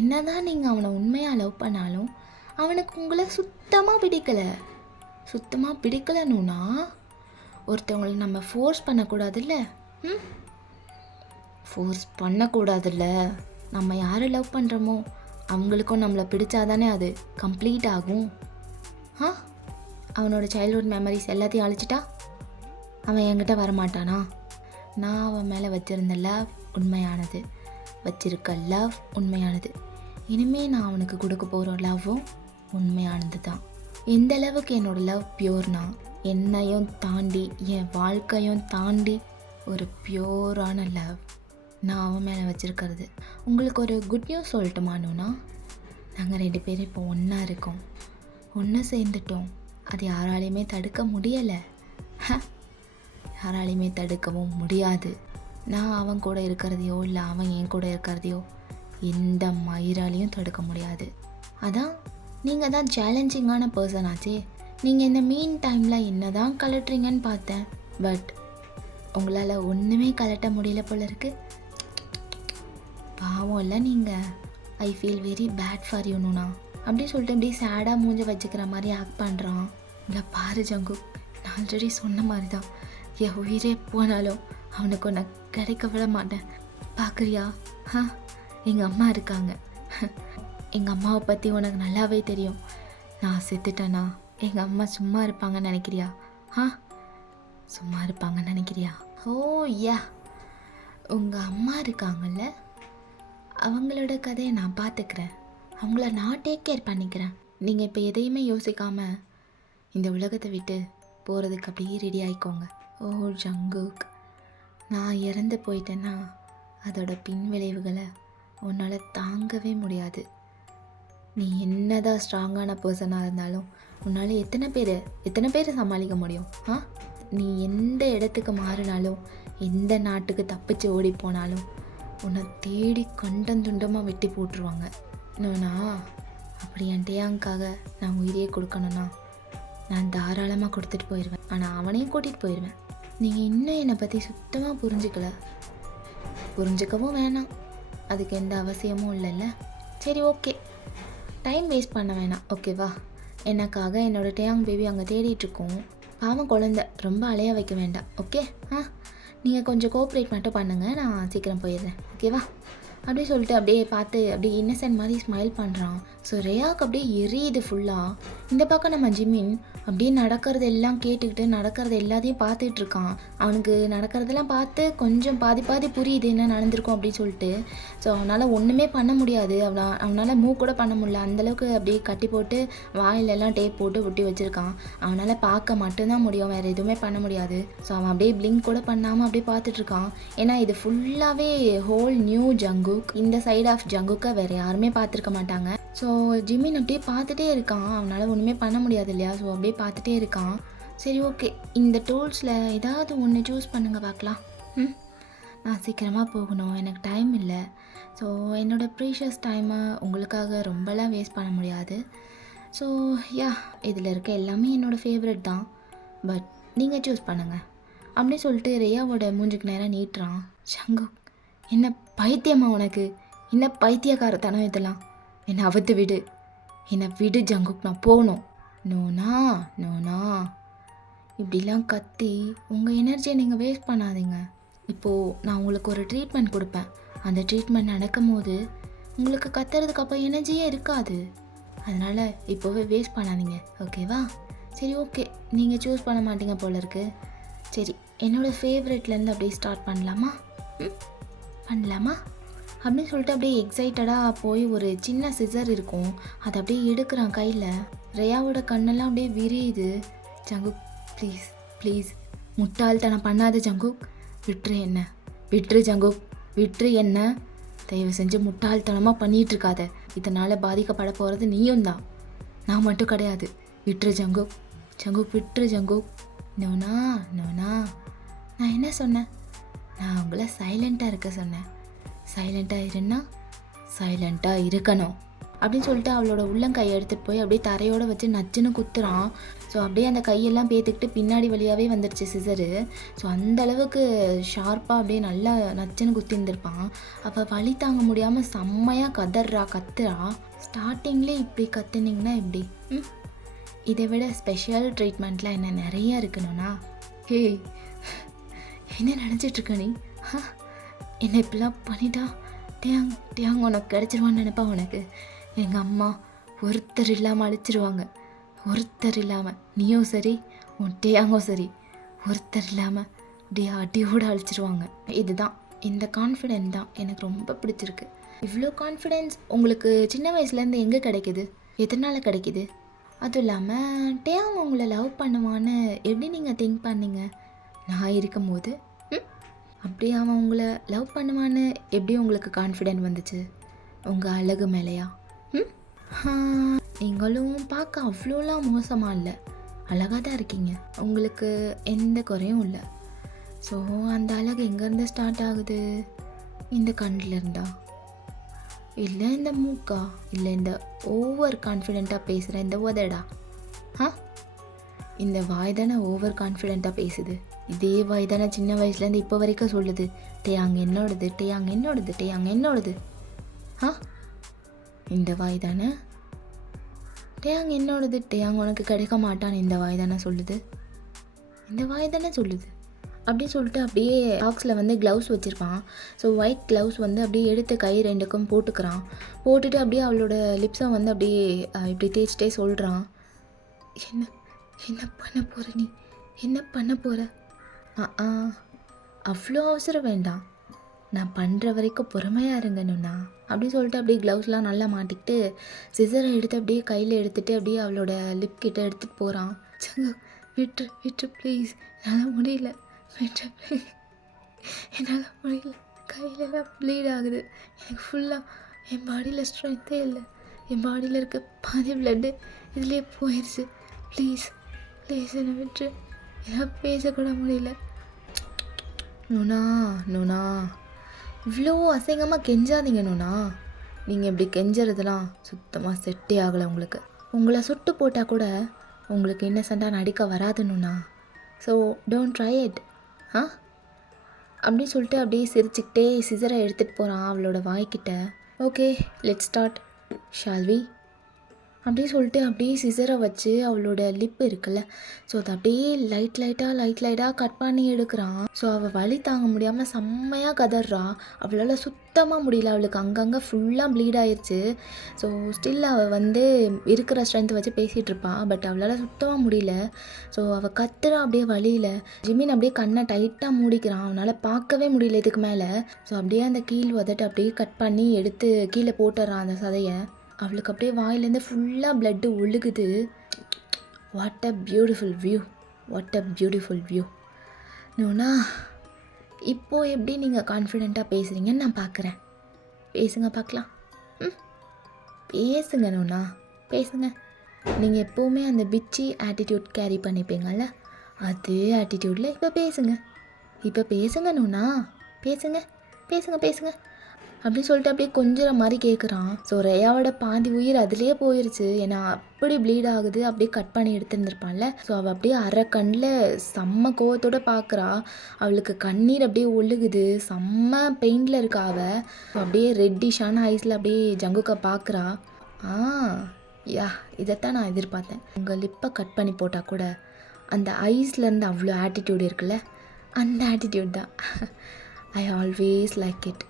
என்னதான் நீங்கள் அவனை உண்மையாக லவ் பண்ணாலும் அவனுக்கு உங்களை சுத்தமாக பிடிக்கலன்னா ஒருத்தவங்களை நம்ம ஃபோர்ஸ் பண்ணக்கூடாதுல்ல. ஃபோர்ஸ் பண்ணக்கூடாதுல்ல. நம்ம யாரை லவ் பண்ணுறோமோ அவங்களுக்கும் நம்மளை பிடிச்சாதானே அது கம்ப்ளீட் ஆகும். அவனோட சைல்ட்ஹுட் மெமரிஸ் எல்லாத்தையும் அழிச்சிட்டா அவன் என்கிட்ட வரமாட்டானா? நான் அவன் மேலே வச்சுருந்த லவ் உண்மையானது, வச்சிருக்க லவ் உண்மையானது. இனிமேல் நான் அவனுக்கு கொடுக்க போகிற லவ்வும் உண்மையானது தான். எந்த அளவுக்கு என்னோடய லவ் பியூர்னா, என்னையும் தாண்டி என் வாழ்க்கையும் தாண்டி ஒரு பியூரான லவ் நான் அவன் மேலே வச்சுருக்கிறது. உங்களுக்கு ஒரு குட் நியூஸ் சொல்லட்டுமானுன்னா, நாங்கள் 2 பேரும் இப்போ ஒன்றா இருக்கோம், ஒன்று சேர்ந்துட்டோம். அது யாராலையுமே தடுக்க முடியலை, யாராலையுமே தடுக்கவும் முடியாது. நான் அவன் கூட இருக்கிறதையோ இல்லை அவன் என் கூட இருக்கிறதையோ எந்த மயிராலையும் தடுக்க முடியாது. அதான் நீங்கள் தான் சேலஞ்சிங்கான பர்சன் ஆச்சே. நீங்கள் இந்த மீன் டைமில் என்ன தான் கலட்டுறீங்கன்னு பார்த்தேன், பட் உங்களால் ஒன்றுமே கலட்ட முடியல போல இருக்கு. பாவம் இல்லை நீங்கள். I feel very bad for யூனுண்ணா அப்படி சொல்லிட்டு இப்படி சேடாக மூஞ்ச வச்சுக்கிற மாதிரி ஆக்ட் பண்ணுறான். இல்லை பாரு ஜங்குக், நான் ஆல்ரெடி சொன்ன மாதிரி தான், என் உயிரே போனாலும் அவனுக்கு ஒன்று கிடைக்க விட மாட்டேன். பார்க்குறியா? எங்கள் அம்மா இருக்காங்க. எங்கள் அம்மாவை பற்றி உனக்கு நல்லாவே தெரியும். நான் செத்துட்டேன்னா எங்கள் அம்மா சும்மா இருப்பாங்கன்னு நினைக்கிறியா? சும்மா இருப்பாங்கன்னு நினைக்கிறியா? ஓ யா, உங்கள் அம்மா இருக்காங்கல்ல, அவங்களோட கதையை நான் பார்த்துக்கிறேன். அவங்கள நான் டேக் கேர் பண்ணிக்கிறேன். நீங்கள் இப்போ எதையுமே யோசிக்காமல் இந்த உலகத்தை விட்டு போகிறதுக்கு அப்படியே ரெடி ஆகிக்கோங்க. ஓ ஜங்குக், நான் இறந்து போயிட்டேன்னா அதோட பின் விளைவுகளை உன்னால் தாங்கவே முடியாது. நீ என்னதான் ஸ்ட்ராங்கான பர்சனாக இருந்தாலும் உன்னால் எத்தனை பேர் சமாளிக்க முடியும்? நீ எந்த இடத்துக்கு மாறினாலும், எந்த நாட்டுக்கு தப்பிச்சு ஓடி போனாலும் உன்னை தேடி கண்டந்துண்டமாக வெட்டி போட்டுருவாங்க. இன்னொன்னா, அப்படி என் டேயாங்காக நான் உயிரையே கொடுக்கணுன்னா நான் தாராளமாக கொடுத்துட்டு போயிடுவேன். ஆனால் அவனையும் கூட்டிகிட்டு போயிடுவேன். நீங்கள் இன்னும் என்னை பற்றி சுத்தமாக புரிஞ்சுக்கவும் வேணாம், அதுக்கு எந்த அவசியமும் இல்லைல்ல. சரி ஓகே, டைம் வேஸ்ட் பண்ண வேணாம், ஓகேவா? எனக்காக என்னோடய டேயாங் பேபி அங்கே தேடிட்டுருக்கோம். பாவம் குழந்தை, ரொம்ப அலைய வைக்க வேண்டாம், ஓகே? நீங்கள் கொஞ்சம் கோஆப்ரேட் மட்டும் பண்ணுங்கள், நான் சீக்கிரம் போயிடுறேன், ஓகேவா? அப்படியே சொல்லிட்டு அப்படியே பார்த்து அப்படியே இன்னசென்ட் மாதிரி ஸ்மைல் பண்ணுறான். ஸோ ரேயாவுக்கு அப்படியே எரியுது ஃபுல்லாக. இந்த பக்கம் நம்ம ஜிமின் அப்படியே நடக்கிறது எல்லாம் கேட்டுக்கிட்டு நடக்கிறது எல்லாத்தையும் பார்த்துட்டு இருக்கான். அவனுக்கு நடக்கிறதெல்லாம் பார்த்து கொஞ்சம் பாதி புரியுது என்ன நடந்திருக்கும் அப்படின்னு சொல்லிட்டு. ஸோ அவனால் ஒன்றுமே பண்ண முடியாது, அவனால் மூவ் கூட பண்ண முடியல. அந்தளவுக்கு அப்படியே கட்டி போட்டு வாயிலெல்லாம் டேப் போட்டு ஒட்டி வச்சுருக்கான். அவனால் பார்க்க மட்டும்தான் முடியும், வேறு எதுவுமே பண்ண முடியாது. ஸோ அவன் அப்படியே பிளிங்க் கூட பண்ணாமல் அப்படியே பார்த்துட்ருக்கான். ஏன்னா இது ஃபுல்லாகவே ஹோல் நியூ ஜங்குக். இந்த சைடு ஆஃப் ஜங்குக்கை வேறு யாருமே பார்த்துருக்க மாட்டாங்க. ஸோ ஜிமின் அப்படியே பார்த்துட்டே இருக்கான். அவனால் ஒன்றுமே பண்ண முடியாது இல்லையா? ஸோ அப்படியே பார்த்துட்டே இருக்கான். சரி ஓகே, இந்த டூல்ஸில் ஏதாவது ஒன்று சூஸ் பண்ணுங்கள் பார்க்கலாம். நான் சீக்கிரமாக போகணும், எனக்கு டைம் இல்லை. ஸோ என்னோடய ப்ரீஷியஸ் டைமை உங்களுக்காக ரொம்பலாம் வேஸ்ட் பண்ண முடியாது. ஸோ யா, இதில் இருக்க எல்லாமே என்னோடய ஃபேவரட் தான், பட் நீங்கள் சூஸ் பண்ணுங்கள் அப்படின்னு சொல்லிட்டு ரேயாவோட மூஞ்சுக்கு நேராக நீட்டுறான். ஜங்குக், என்ன பைத்தியமா உனக்கு? என்ன பைத்தியக்காரத்தனம் இதெல்லாம்? என்னை அவுத்து விடு ஜங்குக், நான் போகணும். நோனா இப்படிலாம் கத்தி உங்கள் எனர்ஜியை நீங்கள் வேஸ்ட் பண்ணாதீங்க. இப்போது நான் உங்களுக்கு ஒரு ட்ரீட்மெண்ட் கொடுப்பேன். அந்த ட்ரீட்மெண்ட் நடக்கும் போது உங்களுக்கு கத்துறதுக்கு அப்போ எனர்ஜியே இருக்காது. அதனால் இப்போவே வேஸ்ட் பண்ணாதீங்க, ஓகேவா? சரி ஓகே, நீங்கள் சூஸ் பண்ண மாட்டீங்க போல இருக்கு. சரி, என்னோடய ஃபேவரெட்லேருந்து அப்படியே ஸ்டார்ட் பண்ணலாமா அப்படின்னு சொல்லிட்டு அப்படியே எக்ஸைட்டடாக போய் ஒரு சின்ன சிசர் இருக்கும், அதை அப்படியே எடுக்கிறான் கையில். ரேயாவோட கண்ணெல்லாம் அப்படியே விரியுது. ஜங்குக் ப்ளீஸ் முட்டாள்தனம் பண்ணாத ஜங்குக், விட்டுரு ஜங்குக், விட்டுரு என்ன, தயவு செஞ்சு முட்டாள்தனமாக பண்ணிகிட்ருக்காத. இதனால் பாதிக்கப்பட போகிறது நீயும் தான், நான் மட்டும் கிடையாது. விட்டுரு ஜங்குக், விட்டுரு ஜங்குக். நோனா நான் என்ன சொன்னேன்? நான் உங்களை சைலண்ட்டாக இருக்க சொன்னேன். சைலண்ட்டாக இருன்னா சைலண்ட்டாக இருக்கணும். அப்படின்னு சொல்லிட்டு அவளோட உள்ளங்கையை எடுத்துகிட்டு போய் அப்படியே தரையோடு வச்சு நச்சுன்னு குத்துறான். ஸோ அப்படியே அந்த கையெல்லாம் பேத்துக்கிட்டு பின்னாடி வழியாகவே வந்துடுச்சு சிசரு. ஸோ அந்தளவுக்கு ஷார்ப்பாக அப்படியே நல்லா நச்சுன்னு குத்தி இருந்திருப்பான். அப்போ வலி தாங்க முடியாமல் செம்மையாக கத்துறா. ஸ்டார்டிங்லேயே இப்படி கத்துனீங்கன்னா எப்படி? இதை விட ஸ்பெஷல் ட்ரீட்மெண்ட்லாம் என்ன நிறைய இருக்கணும்னா? ஹே, என்ன நினச்சிட்ருக்க நீ? என்னை இப்படிலாம் பண்ணிட்டா டேங் உனக்கு கிடச்சிருவான்னு நினைப்பா உனக்கு? எங்கள் அம்மா ஒருத்தர் இல்லாமல் அழிச்சிருவாங்க. ஒருத்தர் இல்லாமல் நீயும் சரி உன் டேங்கோ சரி ஒருத்தர் இல்லாமல் அப்படியே அடியோடு அழிச்சிருவாங்க. இதுதான், இந்த கான்ஃபிடென்ட் தான் எனக்கு ரொம்ப பிடிச்சிருக்கு. இவ்வளோ கான்ஃபிடென்ஸ் உங்களுக்கு சின்ன வயசுலேருந்து எங்கே கிடைக்குது? எதனால் கிடைக்குது? அதுவும் இல்லாமல் டேங் உங்களை லவ் பண்ணுவான்னு எப்படி நீங்கள் திங்க் பண்ணீங்க நான் இருக்கும்போது? அப்படியே அவன் உங்களை லவ் பண்ணுவான்னு எப்படி உங்களுக்கு கான்ஃபிடென்ட் வந்துச்சு? உங்கள் அழகு மேலையா? நீங்களும் பார்க்க அவ்வளோலாம் மோசமாக இல்லை, அழகாக தான் இருக்கீங்க. உங்களுக்கு எந்த குறையும் இல்லை. ஸோ அந்த அழகு எங்கேருந்து ஸ்டார்ட் ஆகுது? இந்த கண்ணில் இருந்தா, இல்லை இந்த மூக்கா, இல்லை இந்த ஓவர் கான்ஃபிடெண்ட்டாக பேசுகிற இந்த உதடா? இந்த வாய் தானே ஓவர் கான்ஃபிடெண்ட்டாக பேசுது. இதே வாய் தானே சின்ன வயசுலேருந்து இப்போ வரைக்கும் சொல்லுது, டேயாங் என்னோடது, டேயாங் என்னோடது, டேயாங் என்னோடது. இந்த வாய் தானே டேயாங் என்னோடது, டேயாங் உனக்கு கிடைக்க மாட்டான்னு இந்த வாய் தானே சொல்லுது. இந்த வாய் தானே சொல்லுது. அப்படி சொல்லிட்டு அப்படியே பாக்ஸில் வந்து க்ளவுஸ் வச்சுருப்பான். ஸோ ஒயிட் க்ளவுஸ் வந்து அப்படியே எடுத்து கை ரெண்டுக்கும் போட்டுக்கிறான். போட்டுட்டு அப்படியே அவளோட லிப்ஸை வந்து அப்படியே இப்படி தேய்ச்சிட்டே சொல்கிறான், என்ன என்ன பண்ண போகிற நீ? என்ன பண்ண போகிற? அவ்வளோ அவசரம் வேண்டாம், நான் பண்ணுற வரைக்கும் பொறுமையாக இருங்கணுண்ணா அப்படின்னு சொல்லிட்டு அப்படியே க்ளவுஸ்லாம் நல்லா மாட்டிக்கிட்டு சிசரை எடுத்து அப்படியே கையில் எடுத்துகிட்டு அப்படியே அவளோட லிப் கிட்ட எடுத்துகிட்டு போகிறான். விட்டு விட்டு ப்ளீஸ், என்னால் முடியல, விட்டு என்னால் முடியல, கையிலலாம் ப்ளீட் ஆகுது, எனக்கு ஃபுல்லாக என் பாடியில் ஸ்ட்ரென்த்தே இல்லை, என் பாடியில் இருக்க பாதி பிளட்டு இதுலேயே போயிடுச்சு, ப்ளீஸ் ப்ளீஸ் என்னை விட்டு, என்னால் பேசக்கூட முடியல. நுணா இவ்வளோ அசிங்கமாக கெஞ்சாதீங்க நுணா. நீங்கள் இப்படி கெஞ்சுறதுலாம் சுத்தமாக செட்டே ஆகலை உங்களுக்கு. உங்களை சுட்டு போட்டால் கூட உங்களுக்கு இன்னசென்ட்டாக நடிக்க வராதுன்னுண்ணா. So don't try it. அப்படின்னு சொல்லிட்டு அப்படியே சிரிச்சுக்கிட்டே சிசரை எடுத்துகிட்டு போகிறான் அவளோட வாய்க்கிட்ட. Okay let's start shall we அப்படியே சொல்லிட்டு அப்படியே சிசரை வச்சு அவளோட லிப் இருக்குல்ல, ஸோ அதை அப்படியே லைட்டாக கட் பண்ணி எடுக்கிறான். ஸோ அவள் வலி தாங்க முடியாமல் செம்மையாக கதறா. அவளால் சுத்தமாக முடியல, அவளுக்கு அங்கங்கே ஃபுல்லாக ப்ளீட் ஆயிடுச்சு. ஸோ ஸ்டில் அவள் வந்து இருக்கிற ஸ்ட்ரென்த் வச்சு பேசிகிட்டு இருப்பாள். பட் அவளால் சுத்தமாக முடியல. ஸோ அவள் கத்துறா அப்படியே வலியில். ஜிமின் அப்படியே கண்ணை டைட்டாக மூடிக்கிறான், அவனால் பார்க்கவே முடியல இதுக்கு மேலே. ஸோ அப்படியே அந்த கீழ் உதட்டு அப்படியே கட் பண்ணி எடுத்து கீழே போட்டுறான் அந்த சதையை. அவளுக்கு அப்படியே வாயிலேருந்து ஃபுல்லாக பிளட்டு ஒழுகுது. What a beautiful view, what a beautiful view. நோனா இப்போது எப்படி நீங்கள் கான்ஃபிடெண்ட்டாக பேசுகிறீங்கன்னு நான் பார்க்குறேன். பேசுங்க பார்க்கலாம். பேசுங்க நோனா, பேசுங்க. நீங்கள் எப்போவுமே அந்த பிச்சி ஆட்டிடியூட் கேரி பண்ணிப்பீங்கள்ல, அதே ஆட்டிடியூடில் இப்போ பேசுங்க நோனா, பேசுங்க அப்படின்னு சொல்லிட்டு அப்படியே கொஞ்சம் மாதிரி கேட்குறான். ஸோ ரேயாவோட பாதி உயிர் அதுலேயே போயிடுச்சு. ஏன்னா அப்படி ப்ளீட் ஆகுது, அப்படியே கட் பண்ணி எடுத்துருந்துருப்பான்ல. ஸோ அவள் அப்படியே அரை கண்ணில் செம்ம கோவத்தோடு பார்க்குறா. அவளுக்கு கண்ணீர் அப்படியே ஒழுகுது, செம்ம பெயிண்டில் இருக்கா அவள். அப்படியே ரெட்டிஷான ஐஸில் அப்படியே ஜங்குக்கா பார்க்குறா. இதைத்தான் நான் எதிர்பார்த்தேன். உங்கள் லிப்பை கட் பண்ணி போட்டால் கூட அந்த ஐஸ்லேருந்து அவ்வளோ ஆட்டிடியூட் இருக்குல்ல, அந்த ஆட்டிடியூட் தான். ஐ ஆல்வேஸ் லைக் இட்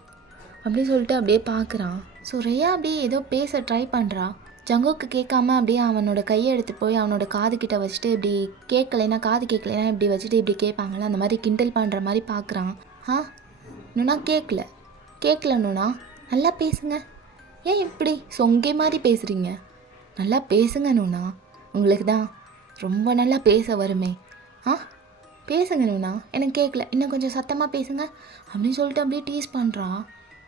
அப்படி சொல்லிட்டு அப்படியே பார்க்குறான். ஸோ ரேயா அப்படியே ஏதோ பேச ட்ரை பண்ணுறா. ஜங்குக்கு கேட்காம அப்படியே அவனோட கையை எடுத்துகிட்டு போய் அவனோட காது கிட்ட வச்சுட்டு இப்படி காது கேட்கலைன்னா இப்படி வச்சுட்டு இப்படி கேட்பாங்களே, அந்த மாதிரி கிண்டல் பண்ணுற மாதிரி பார்க்குறான். நுணா கேட்கல நுணா, நல்லா பேசுங்க. ஏன் இப்படி சொங்கை மாதிரி பேசுகிறீங்க? நல்லா பேசுங்க நுணா, உங்களுக்கு தான் ரொம்ப நல்லா பேச வருமே. பேசுங்க நுணா, எனக்கு கேட்கல, இன்னும் கொஞ்சம் சத்தமாக பேசுங்க அப்படின்னு சொல்லிட்டு அப்படியே டீஸ் பண்ணுறான்.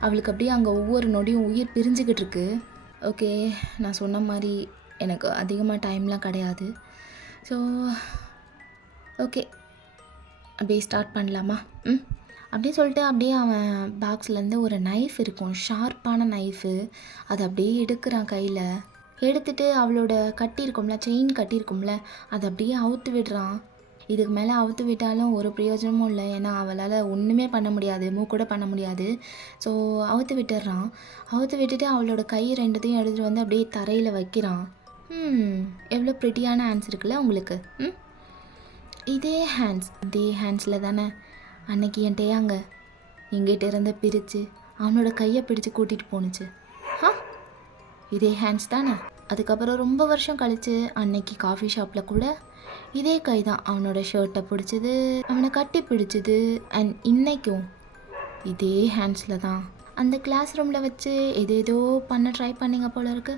அவளுக்கு அப்படியே அங்கே ஒவ்வொரு நொடியும் உயிர் பிரிஞ்சுக்கிட்டு இருக்கு. ஓகே, நான் சொன்ன மாதிரி எனக்கு அதிகமாக டைம்லாம் கிடையாது. ஸோ ஓகே, அப்படியே ஸ்டார்ட் பண்ணலாமா? ம் அப்படியே சொல்லிட்டு அப்படியே அவன் பாக்ஸ்லேருந்து ஒரு நைஃப் இருக்கும், ஷார்ப்பான நைஃபு. அதை அப்படியே எடுக்கிறான் கையில். எடுத்துட்டு அவளோட கட்டியிருக்கும்ல, செயின் கட்டியிருக்கும்ல, அதை அப்படியே அவுத்து விடுறான். இதுக்கு மேலே அவுத்து விட்டாலும் ஒரு பிரயோஜனமும் இல்லை, ஏன்னா அவளால் ஒன்றுமே பண்ண முடியாது, மூவ் கூட பண்ண முடியாது. ஸோ அவுத்து விட்டுடுறான். அவுத்து விட்டுட்டு அவளோட கை ரெண்டுத்தையும் எடுத்துகிட்டு வந்து அப்படியே தரையில் வைக்கிறான். எவ்வளோ ப்ரிட்டியான ஹேண்ட்ஸ் இருக்குல்ல உங்களுக்கு. இதே ஹேண்ட்ஸில் தானே அன்னைக்கு என் டேயாங்க எங்கிட்ட இருந்து பிரித்து அவனோட கையை பிடிச்சி கூட்டிகிட்டு போணுச்சு. இதே ஹேண்ட்ஸ் தானே. அதுக்கப்புறம் ரொம்ப வருஷம் கழித்து அன்னைக்கு காஃபி ஷாப்பில் கூட இதே கை தான் அவனோட ஷர்ட்டை பிடிச்சது, அவனை கட்டி பிடிச்சது. அண்ட் இன்றைக்கும் இதே ஹேண்ட்ஸில் தான் அந்த கிளாஸ் ரூமில் வச்சு ஏதேதோ பண்ண ட்ரை பண்ணிங்க போல இருக்கு.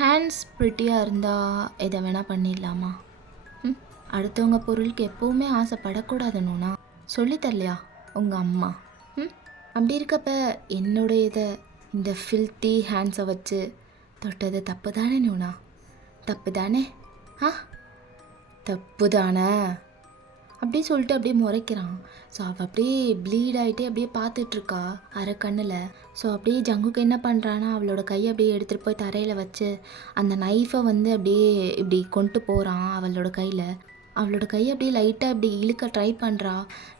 ஹேண்ட்ஸ் ப்ரிட்டியாக இருந்தால் எதை வேணால் பண்ணிடலாமா? அடுத்தவங்க பொருளுக்கு எப்போவுமே ஆசைப்படக்கூடாதுன்னா சொல்லித்தரலையா உங்கள் அம்மா? அப்படி இருக்கப்ப என்னுடைய இதை இந்த ஃபில்த்தி ஹேண்ட்ஸை வச்சு தொட்டது தப்பு தானே நூனா? தப்பு தானே? தப்பு தானே அப்படி சொல்லிட்டு அப்படியே முறைக்கிறான். ஸோ அவள் அப்படியே ப்ளீட் ஆகிட்டே அப்படியே பார்த்துட்ருக்கா அரை கண்ணில். ஸோ அப்படியே ஜங்குக்கு என்ன பண்ணுறான்னா அவளோட கையை அப்படியே எடுத்துகிட்டு போய் தரையில் வச்சு அந்த நைஃபை வந்து அப்படியே இப்படி கொண்டு போகிறான் அவளோட கையில். அவளோட கையை அப்படியே லைட்டாக இப்படி இழுக்க ட்ரை பண்ணுறா,